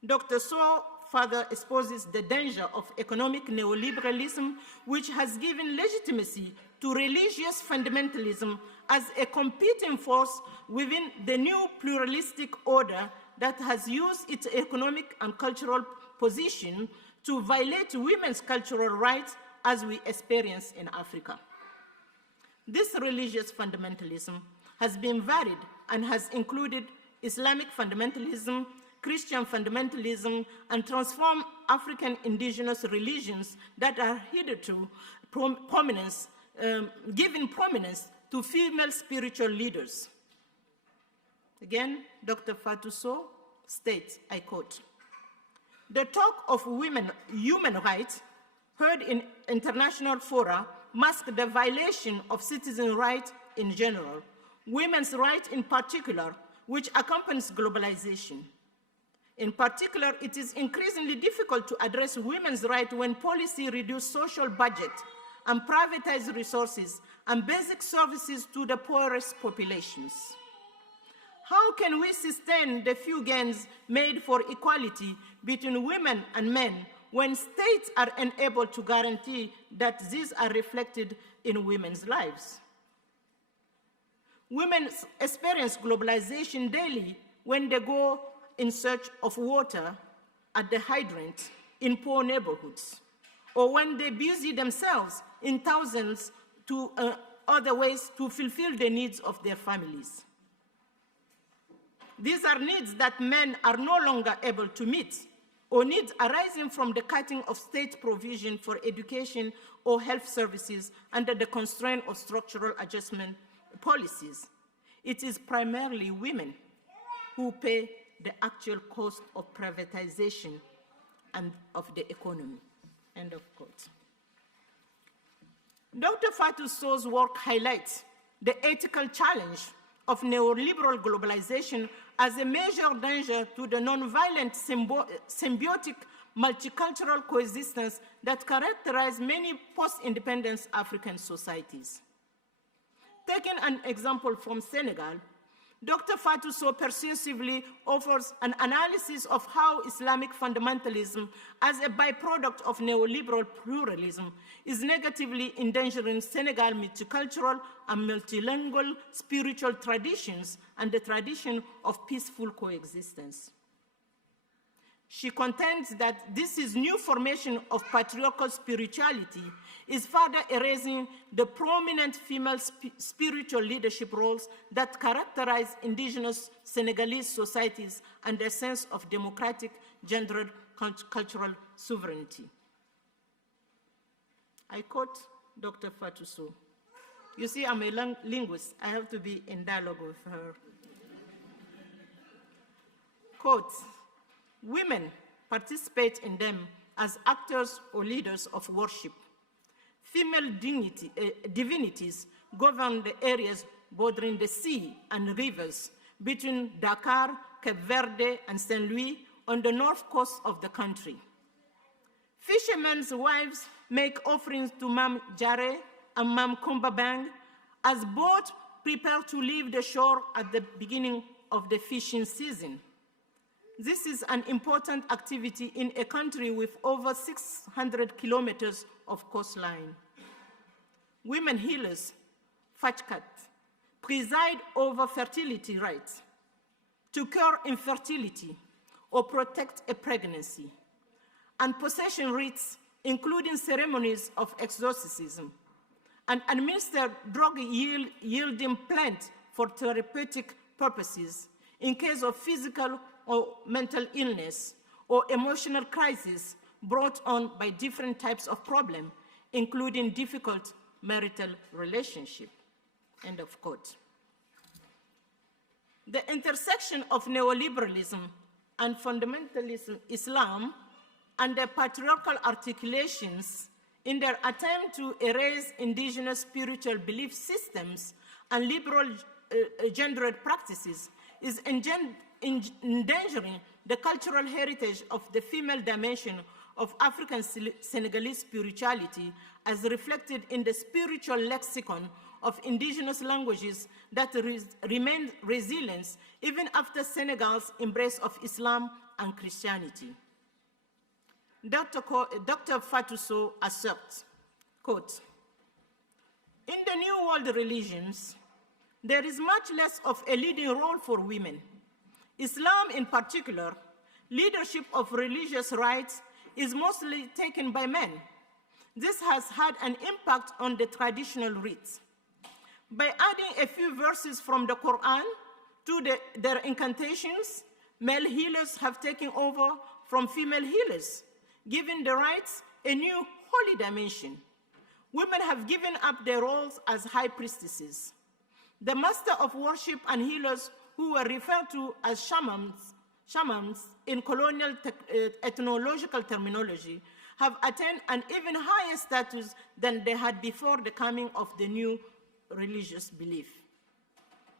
Dr. Sow further exposes the danger of economic neoliberalism, which has given legitimacy to religious fundamentalism as a competing force within the new pluralistic order that has used its economic and cultural position to violate women's cultural rights as we experience in Africa. This religious fundamentalism has been varied and has included Islamic fundamentalism, Christian fundamentalism, and transformed African indigenous religions that are hitherto giving prominence to female spiritual leaders. Again, Dr. Fatou Sow states, I quote, "The talk of human rights heard in international fora mask the violation of citizen rights in general, women's rights in particular, which accompanies globalization. In particular, it is increasingly difficult to address women's rights when policy reduce social budget and privatize resources and basic services to the poorest populations. How can we sustain the few gains made for equality between women and men when states are unable to guarantee that these are reflected in women's lives? Women experience globalization daily when they go in search of water at the hydrant in poor neighborhoods, or when they busy themselves in thousands to other ways to fulfill the needs of their families. These are needs that men are no longer able to meet, or needs arising from the cutting of state provision for education or health services under the constraint of structural adjustment policies. It is primarily women who pay the actual cost of privatization and of the economy." End of quote. Dr. Fatou Sow's work highlights the ethical challenge of neoliberal globalization as a major danger to the nonviolent symbiotic multicultural coexistence that characterize many post-independence African societies. Taking an example from Senegal, Dr. Fatou Sow persuasively offers an analysis of how Islamic fundamentalism, as a byproduct of neoliberal pluralism, is negatively endangering Senegal's multicultural and multilingual spiritual traditions and the tradition of peaceful coexistence. She contends that this is new formation of patriarchal spirituality is further erasing the prominent female spiritual leadership roles that characterize indigenous Senegalese societies and their sense of democratic, gendered cultural sovereignty. I quote Dr. Fatou Sow. You see, I'm a linguist. I have to be in dialogue with her. Quote, women participate in them as actors or leaders of worship. Female divinities govern the areas bordering the sea and rivers between Dakar, Cape Verde, and St. Louis on the north coast of the country. Fishermen's wives make offerings to Mam Jare and Mam Kumbabang as both prepare to leave the shore at the beginning of the fishing season. This is an important activity in a country with over 600 kilometers of coastline. Women healers, Fachkat, preside over fertility rites to cure infertility or protect a pregnancy, and possession rites, including ceremonies of exorcism, and administer drug-yielding plants for therapeutic purposes in case of physical or mental illness or emotional crisis brought on by different types of problems, including difficult marital relationship, end of quote. The intersection of neoliberalism and fundamentalist Islam and their patriarchal articulations in their attempt to erase indigenous spiritual belief systems and liberal gendered practices is endangering the cultural heritage of the female dimension of African Senegalese spirituality as reflected in the spiritual lexicon of indigenous languages that remain resilient even after Senegal's embrace of Islam and Christianity. Dr. Fatou Sow asserts, quote, in the New World religions, there is much less of a leading role for women. Islam in particular, leadership of religious rites is mostly taken by men. This has had an impact on the traditional rites. By adding a few verses from the Quran to their incantations, male healers have taken over from female healers, giving the rites a new holy dimension. Women have given up their roles as high priestesses. The master of worship and healers who were referred to as shamans in colonial ethnological terminology have attained an even higher status than they had before the coming of the new religious belief.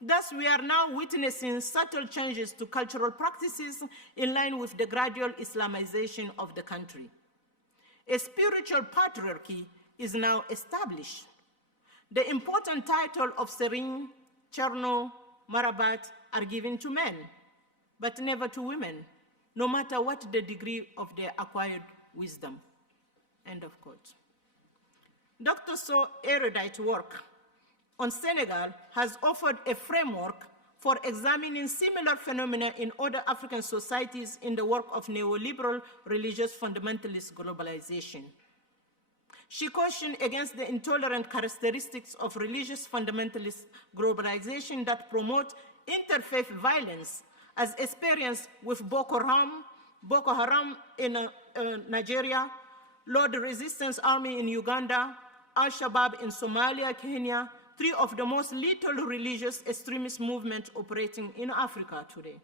Thus, we are now witnessing subtle changes to cultural practices in line with the gradual Islamization of the country. A spiritual patriarchy is now established. The important title of Serene, Cherno, Marabat are given to men, but never to women, no matter what the degree of their acquired wisdom. End of quote. Dr. Sow's erudite work on Senegal has offered a framework for examining similar phenomena in other African societies in the work of neoliberal religious fundamentalist globalization. She cautioned against the intolerant characteristics of religious fundamentalist globalization that promote interfaith violence, as experienced with Boko Haram in Nigeria, Lord Resistance Army in Uganda, Al-Shabaab in Somalia, Kenya, three of the most lethal religious extremist movements operating in Africa today.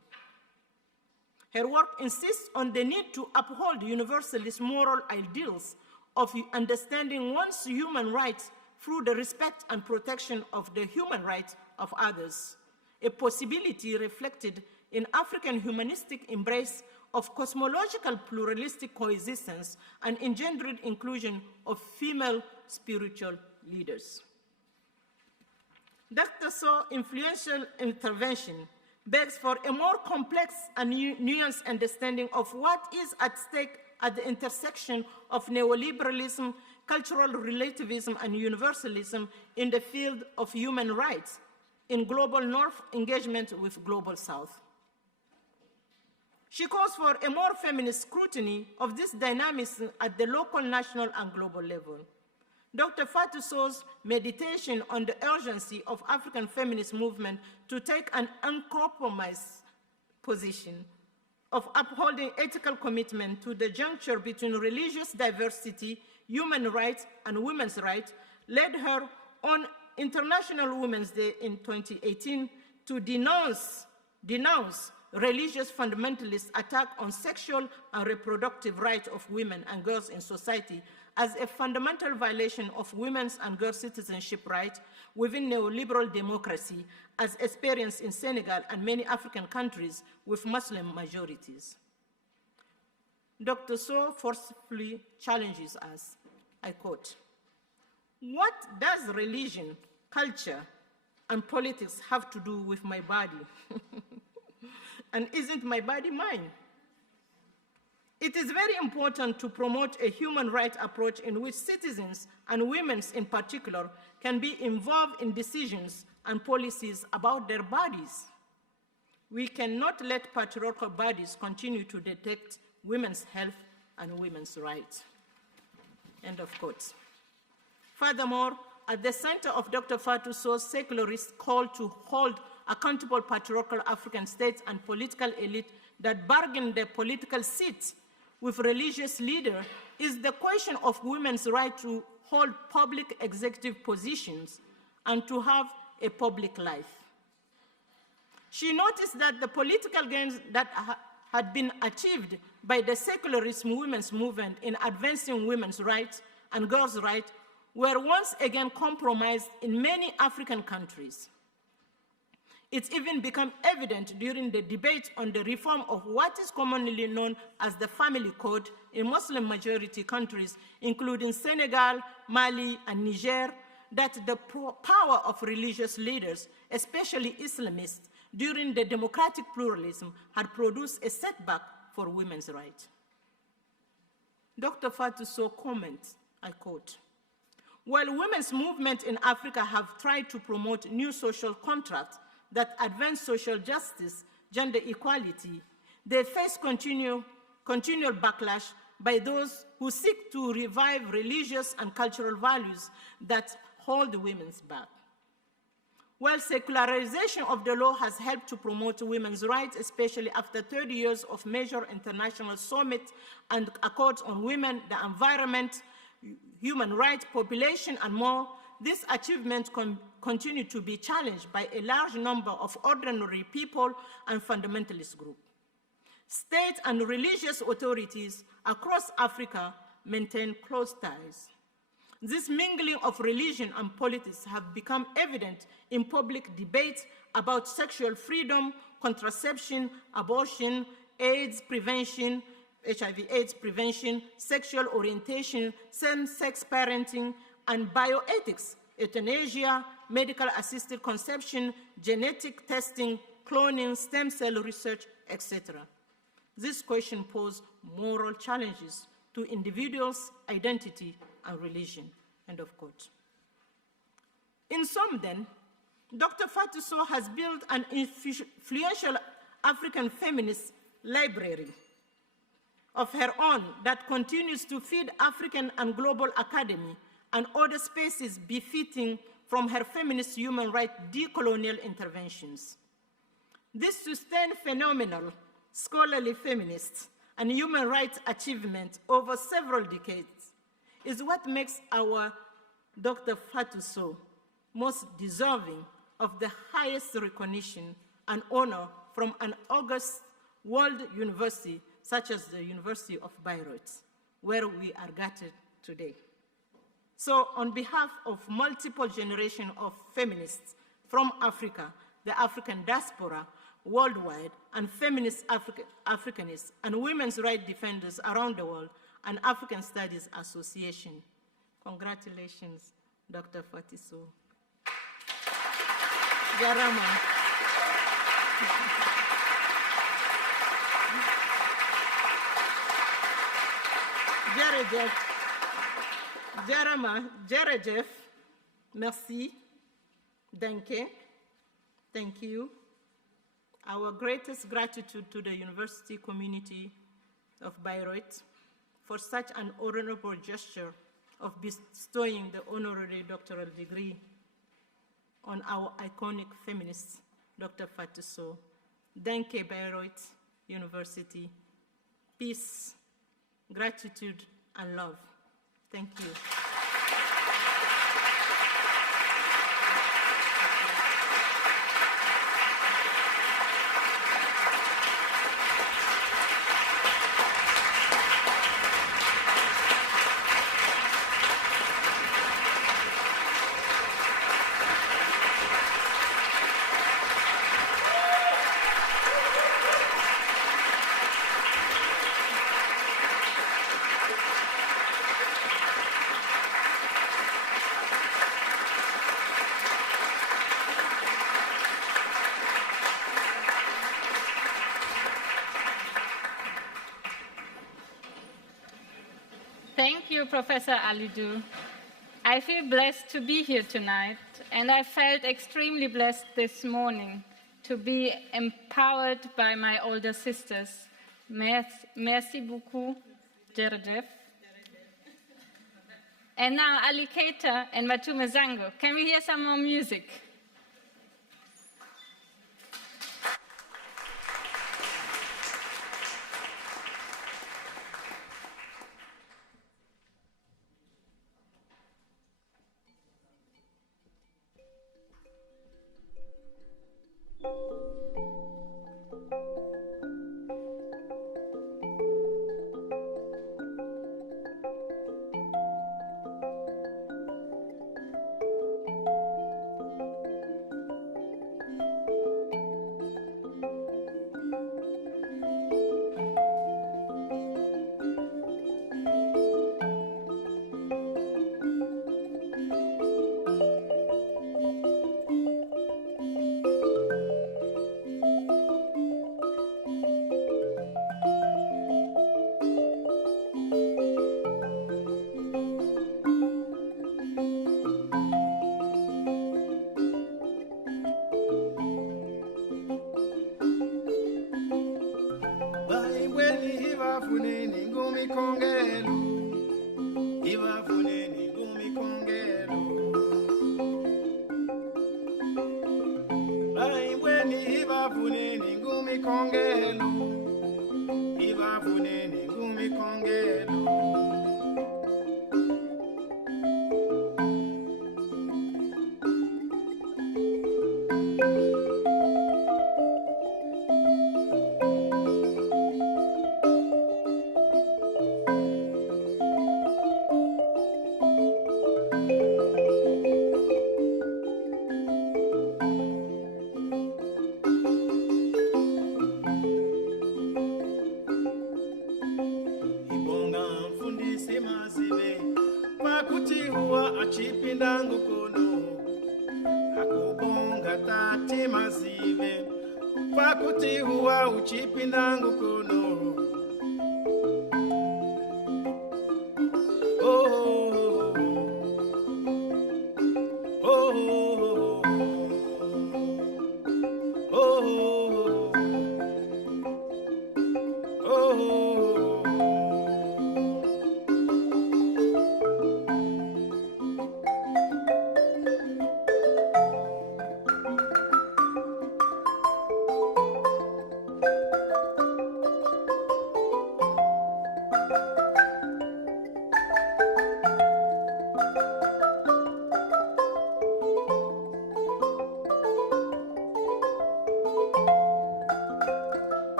Her work insists on the need to uphold universalist moral ideals of understanding one's human rights through the respect and protection of the human rights of others, a possibility reflected in African humanistic embrace of cosmological pluralistic coexistence and engendered inclusion of female spiritual leaders. Dr. Sow's influential intervention begs for a more complex and nuanced understanding of what is at stake at the intersection of neoliberalism, cultural relativism, and universalism in the field of human rights in global North engagement with global South. She calls for a more feminist scrutiny of this dynamism at the local, national, and global level. Dr. Fatou Sowe's meditation on the urgency of African feminist movement to take an uncompromised position of upholding ethical commitment to the juncture between religious diversity, human rights, and women's rights led her on International Women's Day in 2018 to denounce religious fundamentalist attack on sexual and reproductive rights of women and girls in society as a fundamental violation of women's and girls' citizenship rights within neoliberal democracy as experienced in Senegal and many African countries with Muslim majorities. Dr. Sowe forcefully challenges us, I quote, "What does religion, culture, and politics have to do with my body? And isn't my body mine? It is very important to promote a human rights approach in which citizens, and women in particular, can be involved in decisions and policies about their bodies. We cannot let patriarchal bodies continue to dictate women's health and women's rights." End of quote. Furthermore, at the center of Dr. Fatou Sowe's secularist call to hold accountable patriarchal African states and political elite that bargain their political seats with religious leaders is the question of women's right to hold public executive positions and to have a public life. She noticed that the political gains that had been achieved by the secularist women's movement in advancing women's rights and girls' rights were once again compromised in many African countries. It's even become evident during the debate on the reform of what is commonly known as the family code in Muslim-majority countries, including Senegal, Mali, and Niger, that the power of religious leaders, especially Islamists, during the democratic pluralism had produced a setback for women's rights. Dr. Fatou Sowe comments, I quote, "While women's movements in Africa have tried to promote new social contracts that advance social justice, gender equality, they face continual backlash by those who seek to revive religious and cultural values that hold women back. While secularization of the law has helped to promote women's rights, especially after 30 years of major international summits and accords on women, the environment, human rights, population, and more, this achievement continue to be challenged by a large number of ordinary people and fundamentalist groups. State and religious authorities across Africa maintain close ties. This mingling of religion and politics have become evident in public debates about sexual freedom, contraception, abortion, AIDS prevention, HIV/AIDS prevention, sexual orientation, same-sex parenting, and bioethics, euthanasia, medical-assisted conception, genetic testing, cloning, stem cell research, etc. This question poses moral challenges to individuals' identity and religion." End of quote. In sum, then, Dr. Fatou Sowe has built an influential African feminist library of her own that continues to feed African and global academy and other spaces befitting from her feminist human rights decolonial interventions. This sustained phenomenal scholarly feminist and human rights achievement over several decades is what makes our Dr. Fatou Sowe most deserving of the highest recognition and honor from an august world university such as the University of Bayreuth, where we are gathered today. So on behalf of multiple generations of feminists from Africa, the African diaspora worldwide, and feminist Africanists and women's rights defenders around the world, and African Studies Association, congratulations, Dr. Fatou Sowe. Jarama. Jarama, Jerejef, merci, danke, thank you, our greatest gratitude to the university community of Bayreuth for such an honorable gesture of bestowing the honorary doctoral degree on our iconic feminist, Dr. Fatou Sow. Danke, Bayreuth University. Peace, gratitude, and love. Thank you. Thank you, Professor Alidou. I feel blessed to be here tonight, and I felt extremely blessed this morning to be empowered by my older sisters. Merci beaucoup, Jerejef. And now Ali Keita and Matume Zango. Can we hear some more music?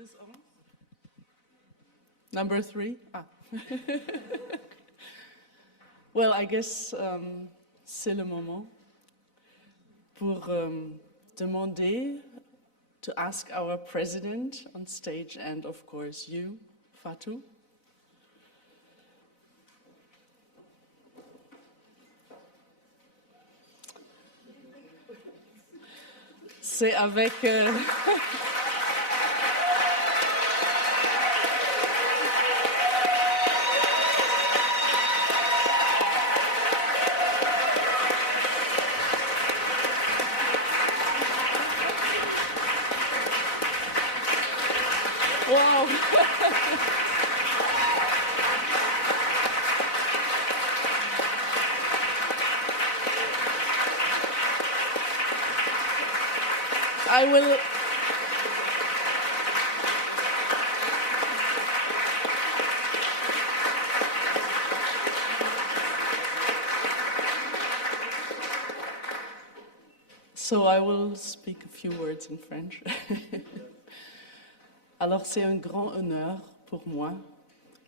this on? Number 3? Ah. Well, I guess c'est le moment pour demander to ask our president on stage and, of course, you, Fatou. C'est avec... Wow. I will. So I will speak a few words in French. Alors c'est un grand honneur pour moi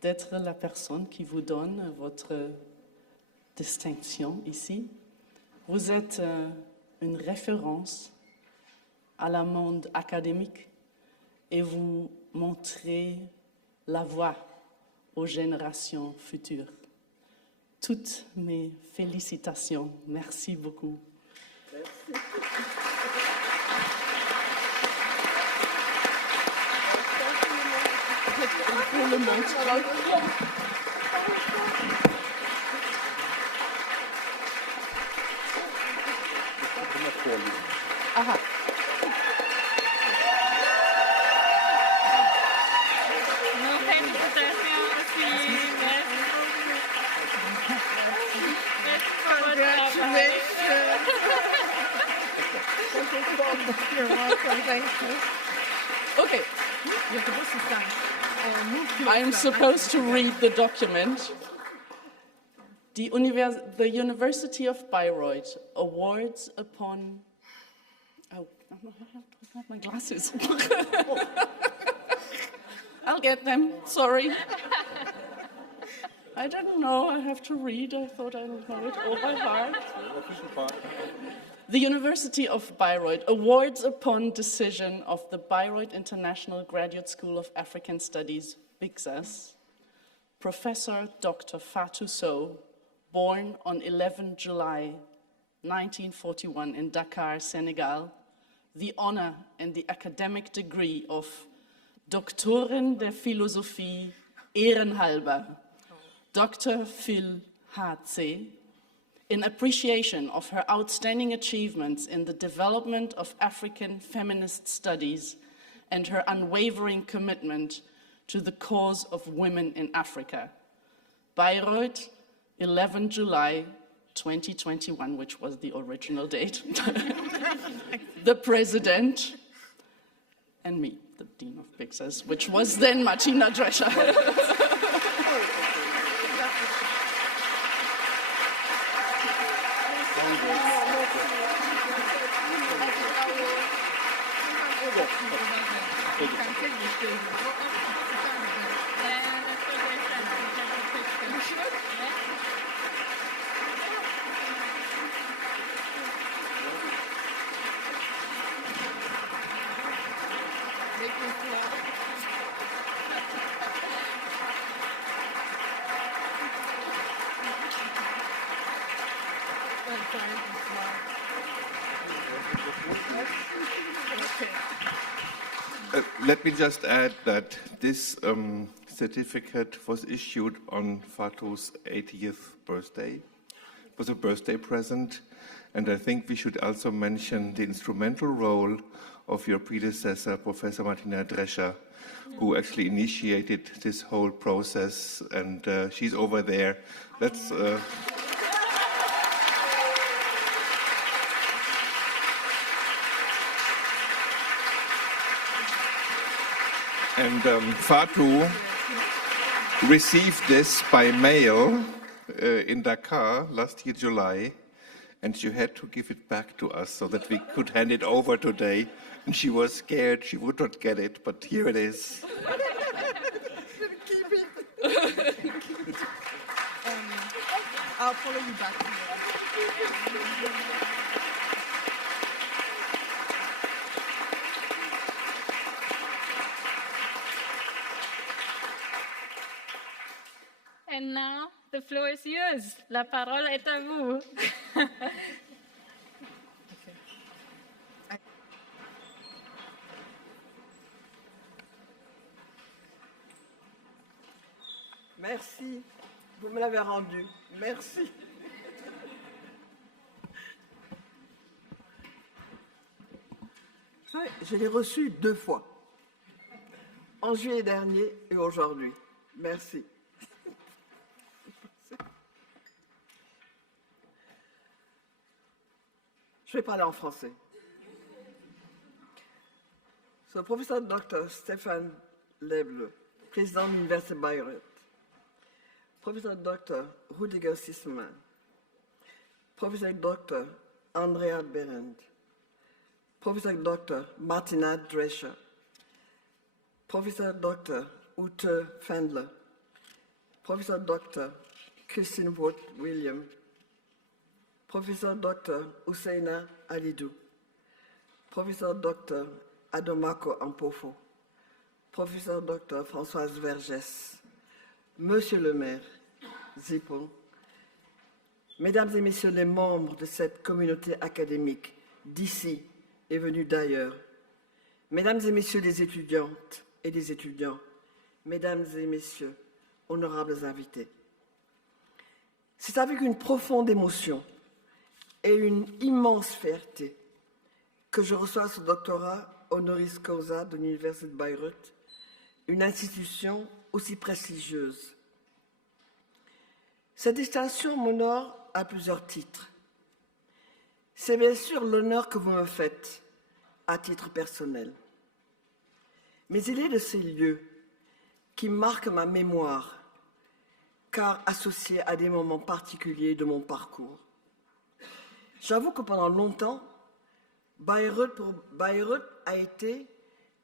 d'être la personne qui vous donne votre distinction ici. Vous êtes une référence à la monde académique et vous montrez la voie aux générations futures. Toutes mes félicitations. Merci beaucoup. Pour le monde. Aha. No felicitación, sí, Congratulations. You're welcome. Thank you. Okay. You're supposed to stand. Move I am closer. supposed to read the document. The University of Bayreuth awards upon... Oh, I don't have my glasses. I'll get them, sorry. I didn't know I have to read. I thought I would know it all by heart. The University of Bayreuth awards upon decision of the Bayreuth International Graduate School of African Studies, BIXAS, Professor Dr. Fatou Sow, born on 11 July 1941 in Dakar, Senegal, the honor and the academic degree of Doktorin der Philosophie ehrenhalber, Dr. Phil H.C., in appreciation of her outstanding achievements in the development of African feminist studies and her unwavering commitment to the cause of women in Africa. Bayreuth, 11 July 2021, which was the original date. The president and me, the Dean of BIXAS, which was then Martina Drescher. Let me just add that this certificate was issued on Fatou's 80th birthday. It was a birthday present, and I think we should also mention the instrumental role of your predecessor, Professor Martina Drescher, who actually initiated this whole process, and she's over there. Let's... And Fatou received this by mail in Dakar last year, July, and she had to give it back to us so that we could hand it over today. And she was scared she would not get it, but here it is. Keep it. I'll follow you back. And now, the floor is yours. La parole est à vous. Merci, vous me l'avez rendu. Merci. Vous savez, je l'ai reçu 2 fois, en juillet dernier et aujourd'hui. Merci. Je vais parler en français. C'est le professeur Dr. Stéphane Leble, président de l'Université Bayreuth. Professor Dr. Rudiger Sisselman, Professor Dr. Andrea Behrendt, Professor Dr. Martina Drescher, Professor Dr. Ute Fendler, Professor Dr. Christine Wood William, Professor Dr. Husseina Alidou, Professor Dr. Adomako Ampofo, Professor Dr. Françoise Vergès, Monsieur le maire Zipon, Mesdames et Messieurs les membres de cette communauté académique d'ici et venus d'ailleurs, Mesdames et Messieurs les étudiantes et les étudiants, Mesdames et Messieurs, honorables invités, c'est avec une profonde émotion et une immense fierté que je reçois ce doctorat honoris causa de l'Université de Bayreuth, une institution aussi prestigieuse. Cette distinction m'honore à plusieurs titres. C'est bien sûr l'honneur que vous me faites à titre personnel. Mais il est de ces lieux qui marquent ma mémoire, car associés à des moments particuliers de mon parcours. J'avoue que pendant longtemps, Bayreuth a été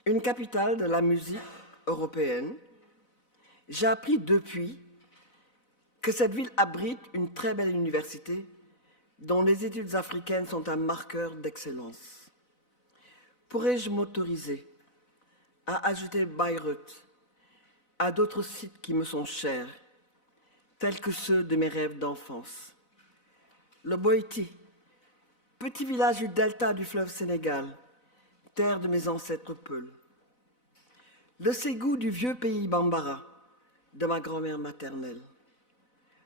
une capitale de la musique européenne. J'ai appris depuis que cette ville abrite une très belle université dont les études africaines sont un marqueur d'excellence. Pourrais-je m'autoriser à ajouter Bayreuth à d'autres sites qui me sont chers, tels que ceux de mes rêves d'enfance? Le Boïti, petit village du delta du fleuve Sénégal, terre de mes ancêtres Peuls. Le Ségou du vieux pays Bambara, de ma grand-mère maternelle,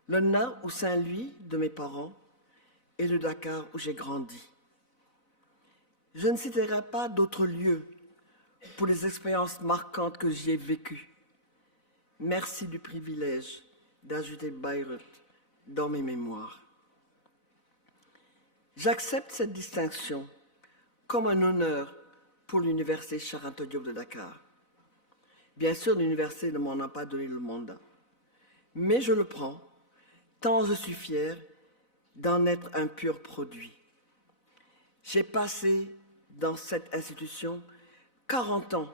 le Na ou Saint-Louis de mes parents et le Dakar où j'ai grandi. Je ne citerai pas d'autres lieux pour les expériences marquantes que j'y ai vécues. Merci du privilège d'ajouter Bayreuth dans mes mémoires. J'accepte cette distinction comme un honneur pour l'Université Cheikh Anta Diop de Dakar. Bien sûr, l'université ne m'en a pas donné le mandat, mais je le prends, tant je suis fier d'en être un pur produit. J'ai passé dans cette institution 40 ans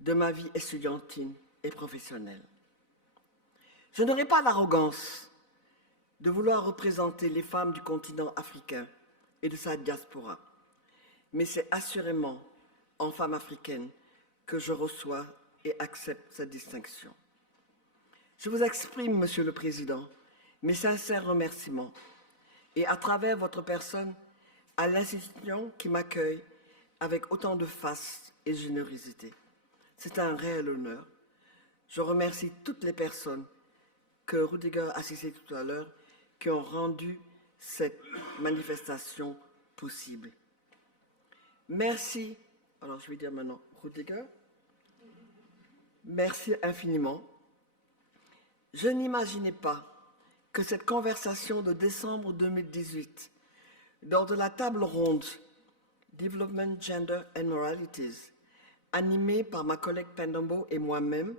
de ma vie estudiantine et professionnelle. Je n'aurai pas l'arrogance de vouloir représenter les femmes du continent africain et de sa diaspora, mais c'est assurément en femme africaine que je reçois et accepte cette distinction. Je vous exprime, Monsieur le Président, mes sincères remerciements et à travers votre personne à l'institution qui m'accueille avec autant de face et générosité. C'est un réel honneur. Je remercie toutes les personnes que Rudiger a citées tout à l'heure qui ont rendu cette manifestation possible. Merci. Alors je vais dire maintenant Rudiger. Merci infiniment. Je n'imaginais pas que cette conversation de décembre 2018, lors de la table ronde Development, Gender and Moralities, animée par ma collègue Pendambo et moi-même,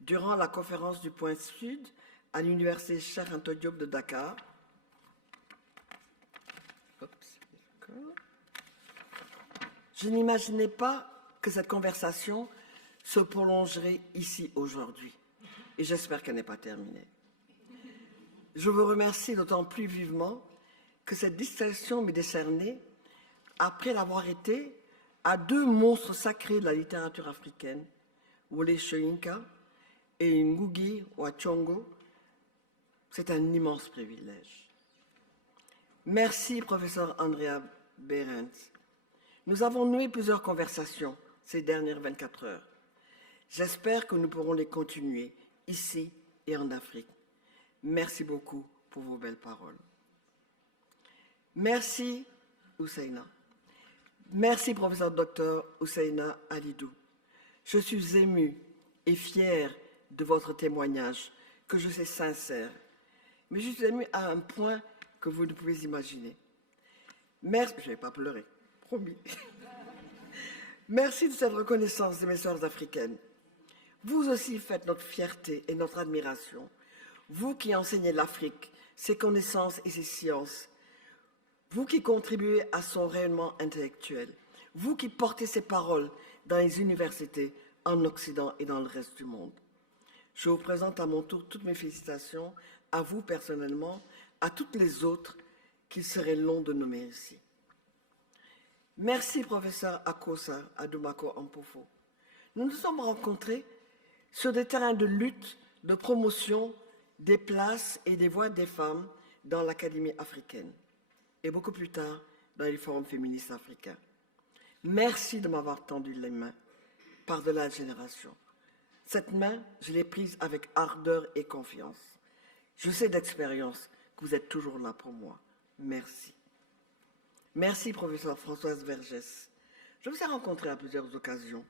durant la conférence du Point Sud à l'Université Cheikh Anta Diop de Dakar, Je n'imaginais pas que cette conversation se prolongerait ici aujourd'hui. Et j'espère qu'elle n'est pas terminée. Je vous remercie d'autant plus vivement que cette distinction m'est décernée après l'avoir été à deux monstres sacrés de la littérature africaine, Wole Soyinka et Ngugi wa Thiong'o. C'est un immense privilège. Merci, professeur Andrea Behrens. Nous avons noué plusieurs conversations ces dernières 24 heures. J'espère que nous pourrons les continuer ici et en Afrique. Merci beaucoup pour vos belles paroles. Merci, Husseina. Merci, professeur Dr Husseina Alidou. Je suis émue et fière de votre témoignage, que je sais sincère. Mais je suis émue à un point que vous ne pouvez imaginer. Merci, je ne vais pas pleurer, promis. Merci de cette reconnaissance de mes sœurs africaines. Vous aussi faites notre fierté et notre admiration. Vous qui enseignez l'Afrique, ses connaissances et ses sciences. Vous qui contribuez à son rayonnement intellectuel. Vous qui portez ces paroles dans les universités en Occident et dans le reste du monde. Je vous présente à mon tour toutes mes félicitations à vous personnellement, à toutes les autres qu'il serait long de nommer ici. Merci, professeur Akosa Adumako Ampofo. Nous nous sommes rencontrés sur des terrains de lutte, de promotion des places et des voix des femmes dans l'Académie africaine et beaucoup plus tard dans les forums féministes africains. Merci de m'avoir tendu les mains par-delà la génération. Cette main, je l'ai prise avec ardeur et confiance. Je sais d'expérience que vous êtes toujours là pour moi. Merci. Merci, professeur Françoise Vergès. Je vous ai rencontré à plusieurs occasions,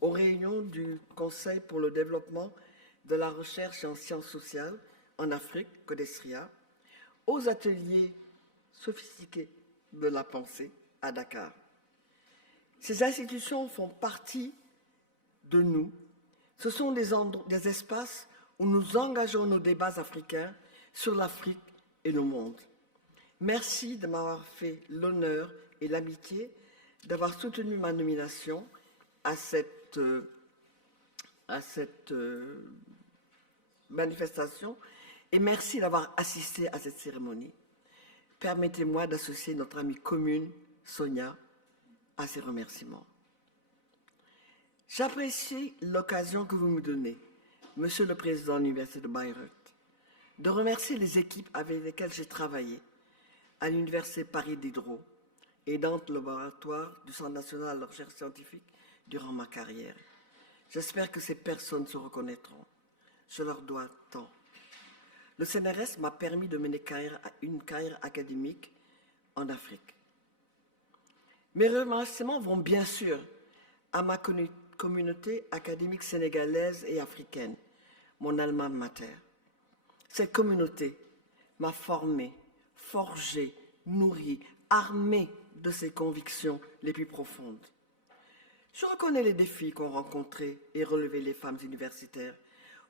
aux réunions du Conseil pour le développement de la recherche en sciences sociales en Afrique, CODESRIA, aux ateliers sophistiqués de la pensée à Dakar. Ces institutions font partie de nous. Ce sont des espaces où nous engageons nos débats africains sur l'Afrique et le monde. Merci de m'avoir fait l'honneur et l'amitié d'avoir soutenu ma nomination à cette manifestation et merci d'avoir assisté à cette cérémonie. Permettez-moi d'associer notre amie commune, Sonia, à ces remerciements. J'apprécie l'occasion que vous me donnez, Monsieur le Président de l'Université de Bayreuth, de remercier les équipes avec lesquelles j'ai travaillé à l'Université Paris Diderot et dans le laboratoire du Centre national de recherche scientifique durant ma carrière. J'espère que ces personnes se reconnaîtront. Je leur dois tant. Le CNRS m'a permis de mener une carrière académique en Afrique. Mes remerciements vont bien sûr à ma communauté académique sénégalaise et africaine, mon alma mater. Cette communauté m'a formé, forgé, nourri, armé de ses convictions les plus profondes. Je reconnais les défis qu'ont rencontrés et relevés les femmes universitaires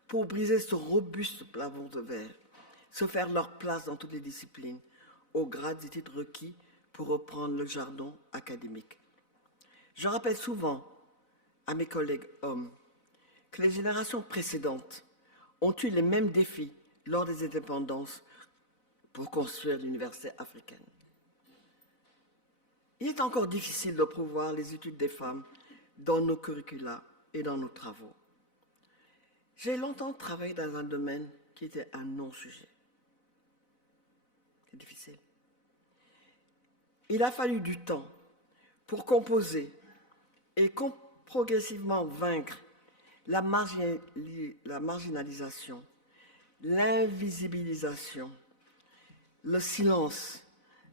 pour briser ce robuste plafond de verre, se faire leur place dans toutes les disciplines, au grade des titres requis pour reprendre le jargon académique. Je rappelle souvent à mes collègues hommes que les générations précédentes ont eu les mêmes défis lors des indépendances pour construire l'université africaine. Il est encore difficile de promouvoir les études des femmes dans nos curricula et dans nos travaux. J'ai longtemps travaillé dans un domaine qui était un non-sujet. C'est difficile. Il a fallu du temps pour composer et progressivement vaincre la marginalisation, l'invisibilisation, le silence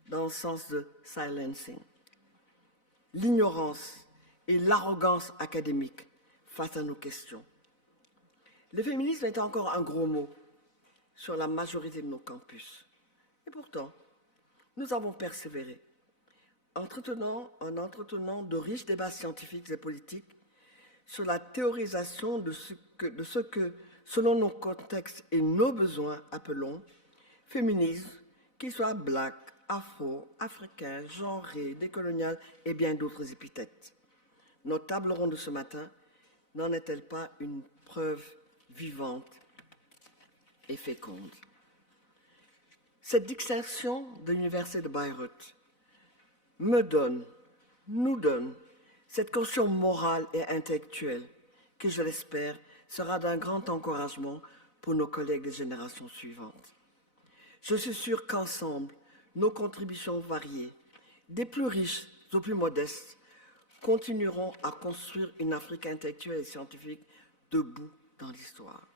dans le sens de silencing, l'ignorance et l'arrogance académique face à nos questions. Le féminisme est encore un gros mot sur la majorité de nos campus. Et pourtant, nous avons persévéré en entretenant de riches débats scientifiques et politiques sur la théorisation de ce que, selon nos contextes et nos besoins, appelons féminisme, qu'il soit black, afro, africain, genré, décolonial et bien d'autres épithètes. Notre table ronde de ce matin n'en est-elle pas une preuve vivante et féconde? Cette distinction de l'Université de Bayreuth nous donne cette caution morale et intellectuelle que, je l'espère, sera d'un grand encouragement pour nos collègues des générations suivantes. Je suis sûr qu'ensemble, nos contributions variées, des plus riches aux plus modestes, continueront à construire une Afrique intellectuelle et scientifique debout dans l'histoire.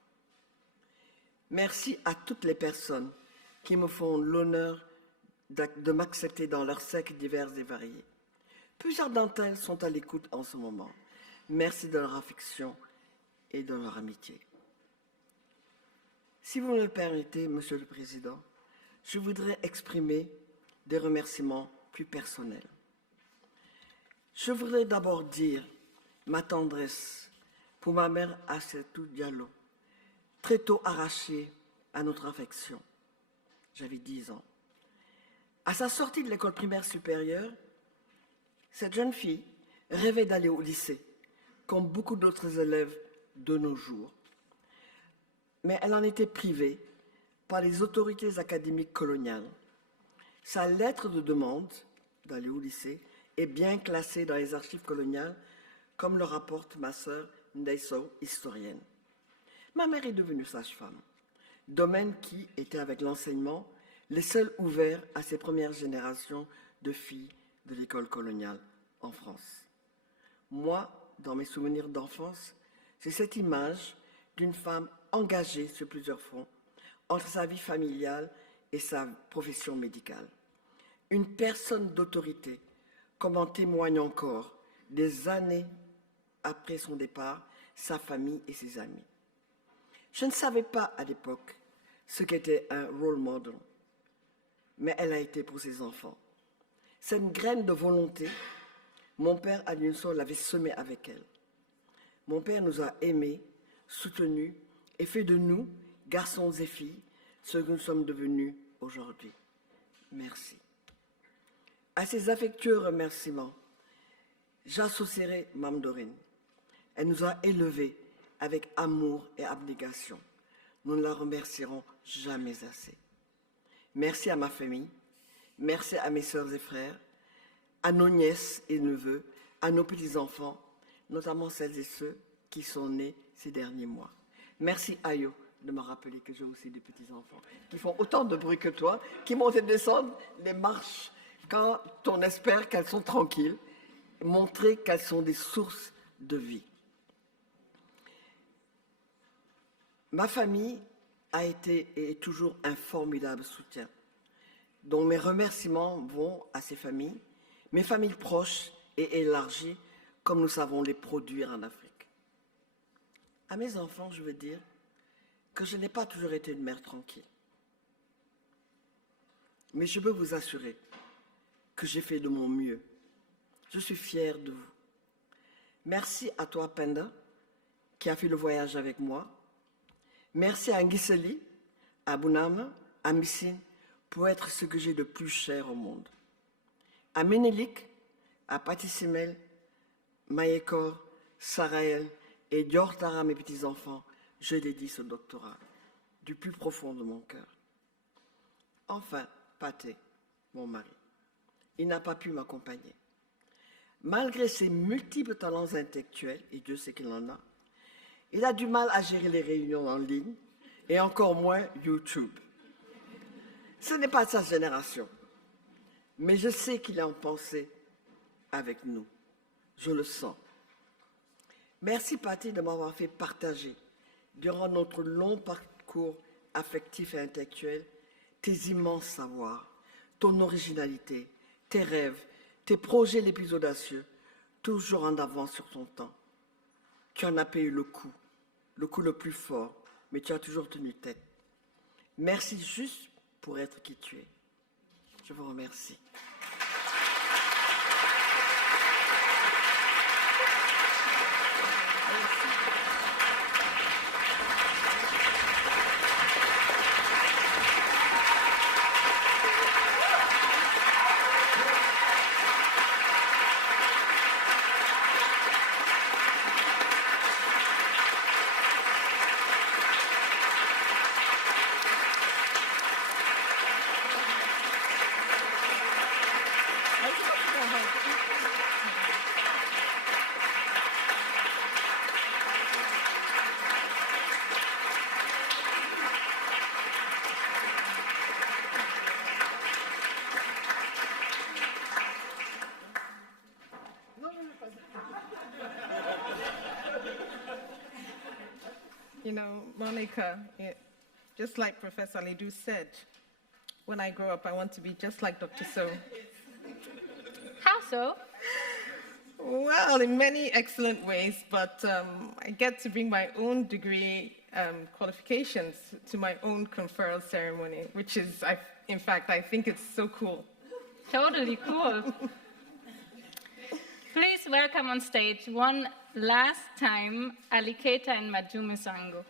Merci à toutes les personnes qui me font l'honneur de m'accepter dans leurs cercles divers et variés. Plusieurs d'entre elles sont à l'écoute en ce moment. Merci de leur affection et de leur amitié. Si vous me le permettez, Monsieur le Président, je voudrais exprimer des remerciements plus personnels. Je voudrais d'abord dire ma tendresse pour ma mère Assetou Diallo, très tôt arrachée à notre affection. J'avais 10 ans. À sa sortie de l'école primaire supérieure, cette jeune fille rêvait d'aller au lycée, comme beaucoup d'autres élèves de nos jours. Mais elle en était privée par les autorités académiques coloniales. Sa lettre de demande d'aller au lycée est bien classée dans les archives coloniales, comme le rapporte ma sœur Ndeiso, historienne. Ma mère est devenue sage-femme, domaine qui était, avec l'enseignement, les seuls ouverts à ces premières générations de filles de l'école coloniale en France. Moi, dans mes souvenirs d'enfance, c'est cette image d'une femme engagée sur plusieurs fronts, entre sa vie familiale et sa profession médicale. Une personne d'autorité, comme en témoigne encore, des années après son départ, sa famille et ses amis. Je ne savais pas à l'époque ce qu'était un role model, mais elle a été pour ses enfants. Cette graine de volonté, mon père Alinso l'avait semée avec elle. Mon père nous a aimés, soutenus et fait de nous, garçons et filles, ce que nous sommes devenus aujourd'hui. Merci. À ces affectueux remerciements, j'associerai Mme Dorine. Elle nous a élevés avec amour et abnégation. Nous ne la remercierons jamais assez. Merci à ma famille, merci à mes sœurs et frères, à nos nièces et neveux, à nos petits-enfants, notamment celles et ceux qui sont nés ces derniers mois. Merci Ayo de me rappeler que j'ai aussi des petits-enfants qui font autant de bruit que toi, qui montent et descendent les marches quand on espère qu'elles sont tranquilles, montrer qu'elles sont des sources de vie. Ma famille a été et est toujours un formidable soutien, dont mes remerciements vont à ces familles, mes familles proches et élargies, comme nous savons les produire en Afrique. À mes enfants, je veux dire que je n'ai pas toujours été une mère tranquille. Mais je peux vous assurer que j'ai fait de mon mieux. Je suis fière de vous. Merci à toi, Penda, qui a fait le voyage avec moi. Merci à Ngiseli, à Bounama, à Missine, pour être ce que j'ai de plus cher au monde. À Ménélique, à Patissimel, Maïekor, Saraël et Diortara, mes petits-enfants, je dédie ce doctorat du plus profond de mon cœur. Enfin, Paté, mon mari, il n'a pas pu m'accompagner. Malgré ses multiples talents intellectuels, et Dieu sait qu'il en a, il a du mal à gérer les réunions en ligne et encore moins YouTube. Ce n'est pas sa génération, mais je sais qu'il est en pensée avec nous. Je le sens. Merci Paty de m'avoir fait partager, durant notre long parcours affectif et intellectuel, tes immenses savoirs, ton originalité, tes rêves, tes projets les plus audacieux, toujours en avance sur ton temps. Tu en as payé le coup le plus fort, mais tu as toujours tenu tête. Merci juste pour être qui tu es. Je vous remercie. Monica, just like Professor Ledoux said, when I grow up, I want to be just like Dr. So. How so? Well, in many excellent ways, but I get to bring my own degree qualifications to my own conferral ceremony, which is, in fact, I think it's so cool. Totally cool. Please welcome on stage one last time Aliketa and Majume Sango.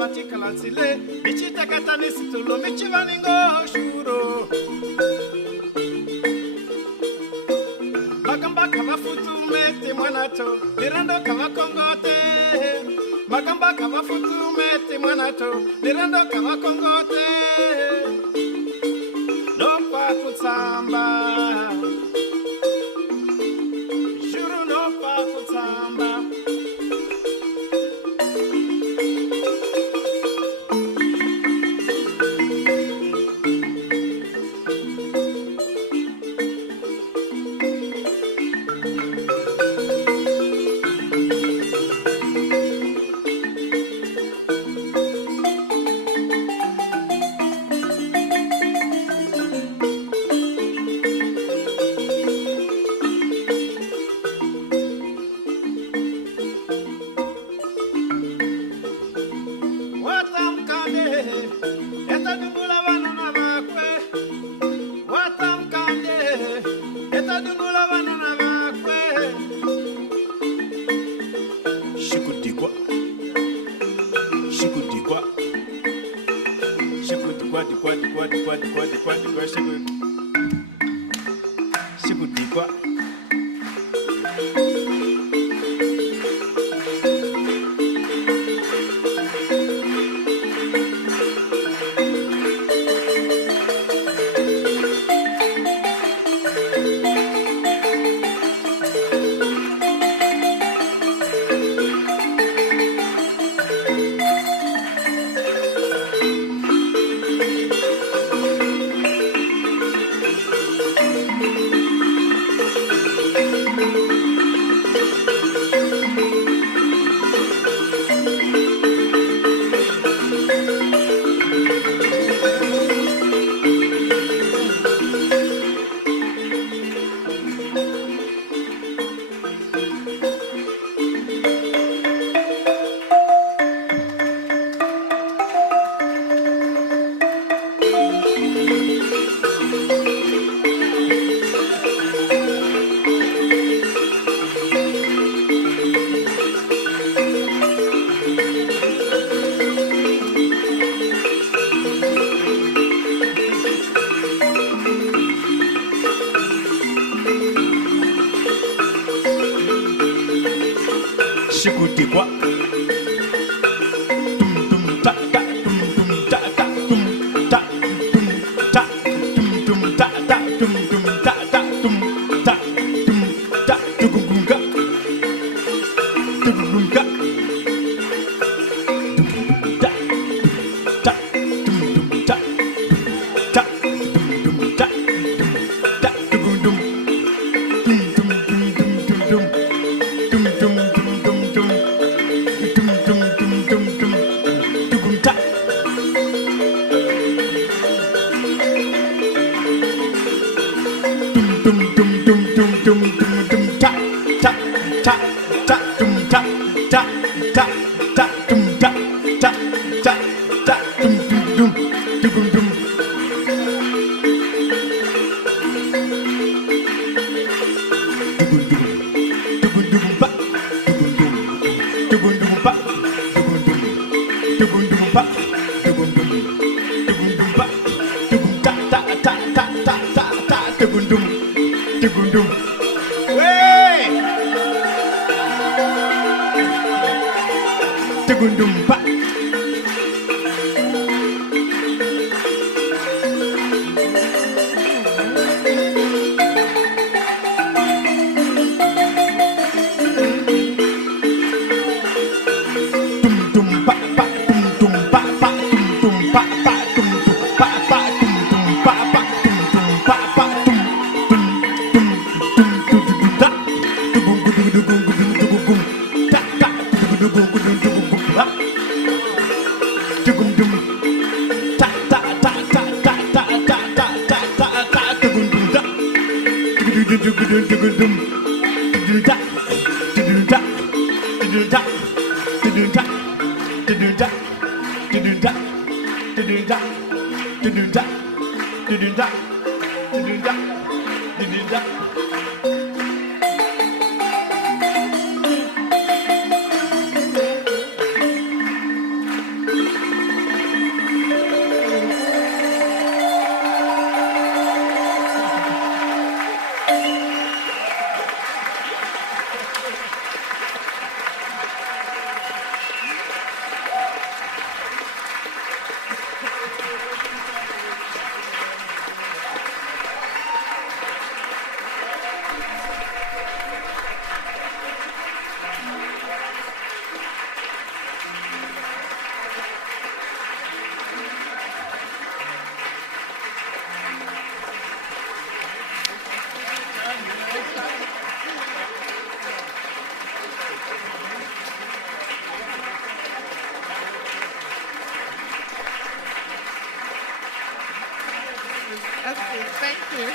Batikalatsile, michitakatani situlo, michivaningo shuro. Magamba kava futu mete mwanato, nirando kava kongote. Magamba kava futu mete mwanato, nirando kava kongote. Nopa kutsamba, shuru nopa kutsamba. Shikutikwa. Okay, thank you.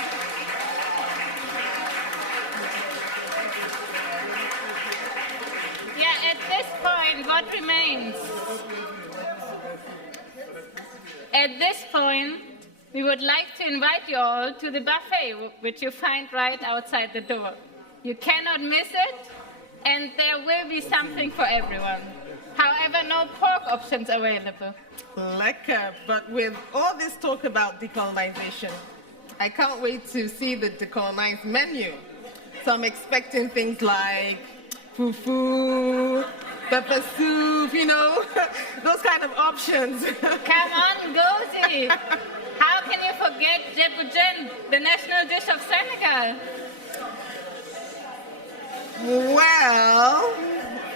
Yeah, at this point, what remains? At this point, we would like to invite you all to the buffet, which you find right outside the door. You cannot miss it, and there will be something for everyone. However, no pork options available. Lekker, but with all this talk about decolonization, I can't wait to see the decolonized menu. So I'm expecting things like fufu, pepper soup, you know, those kind of options. Come on, Gozi! How can you forget Djeboujen, the national dish of Senegal? Well,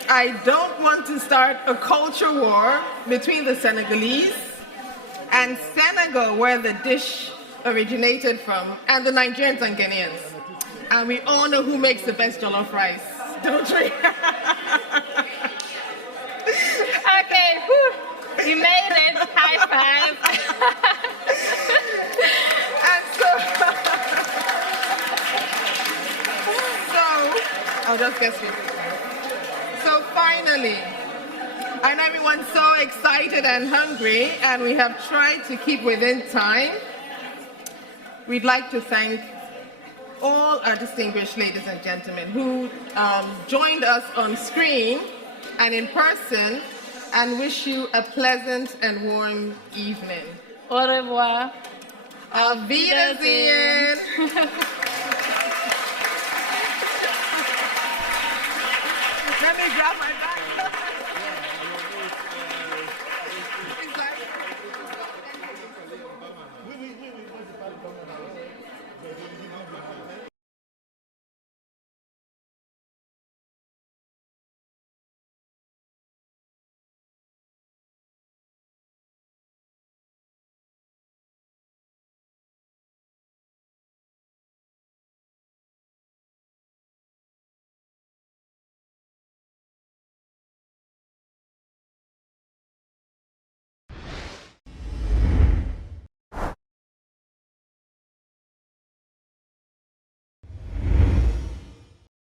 I don't want to start a culture war between the Senegalese and Senegal, where the dish originated from, and the Nigerians and Ghanaians. And we all know who makes the best jollof rice, don't we? Okay, whew, we made it. High five. And so I'll just get straight. So finally, I know everyone's so excited and hungry, and we have tried to keep within time. We'd like to thank all our distinguished ladies and gentlemen who joined us on screen and in person, and wish you a pleasant and warm evening. Au revoir. Auf Wiedersehen.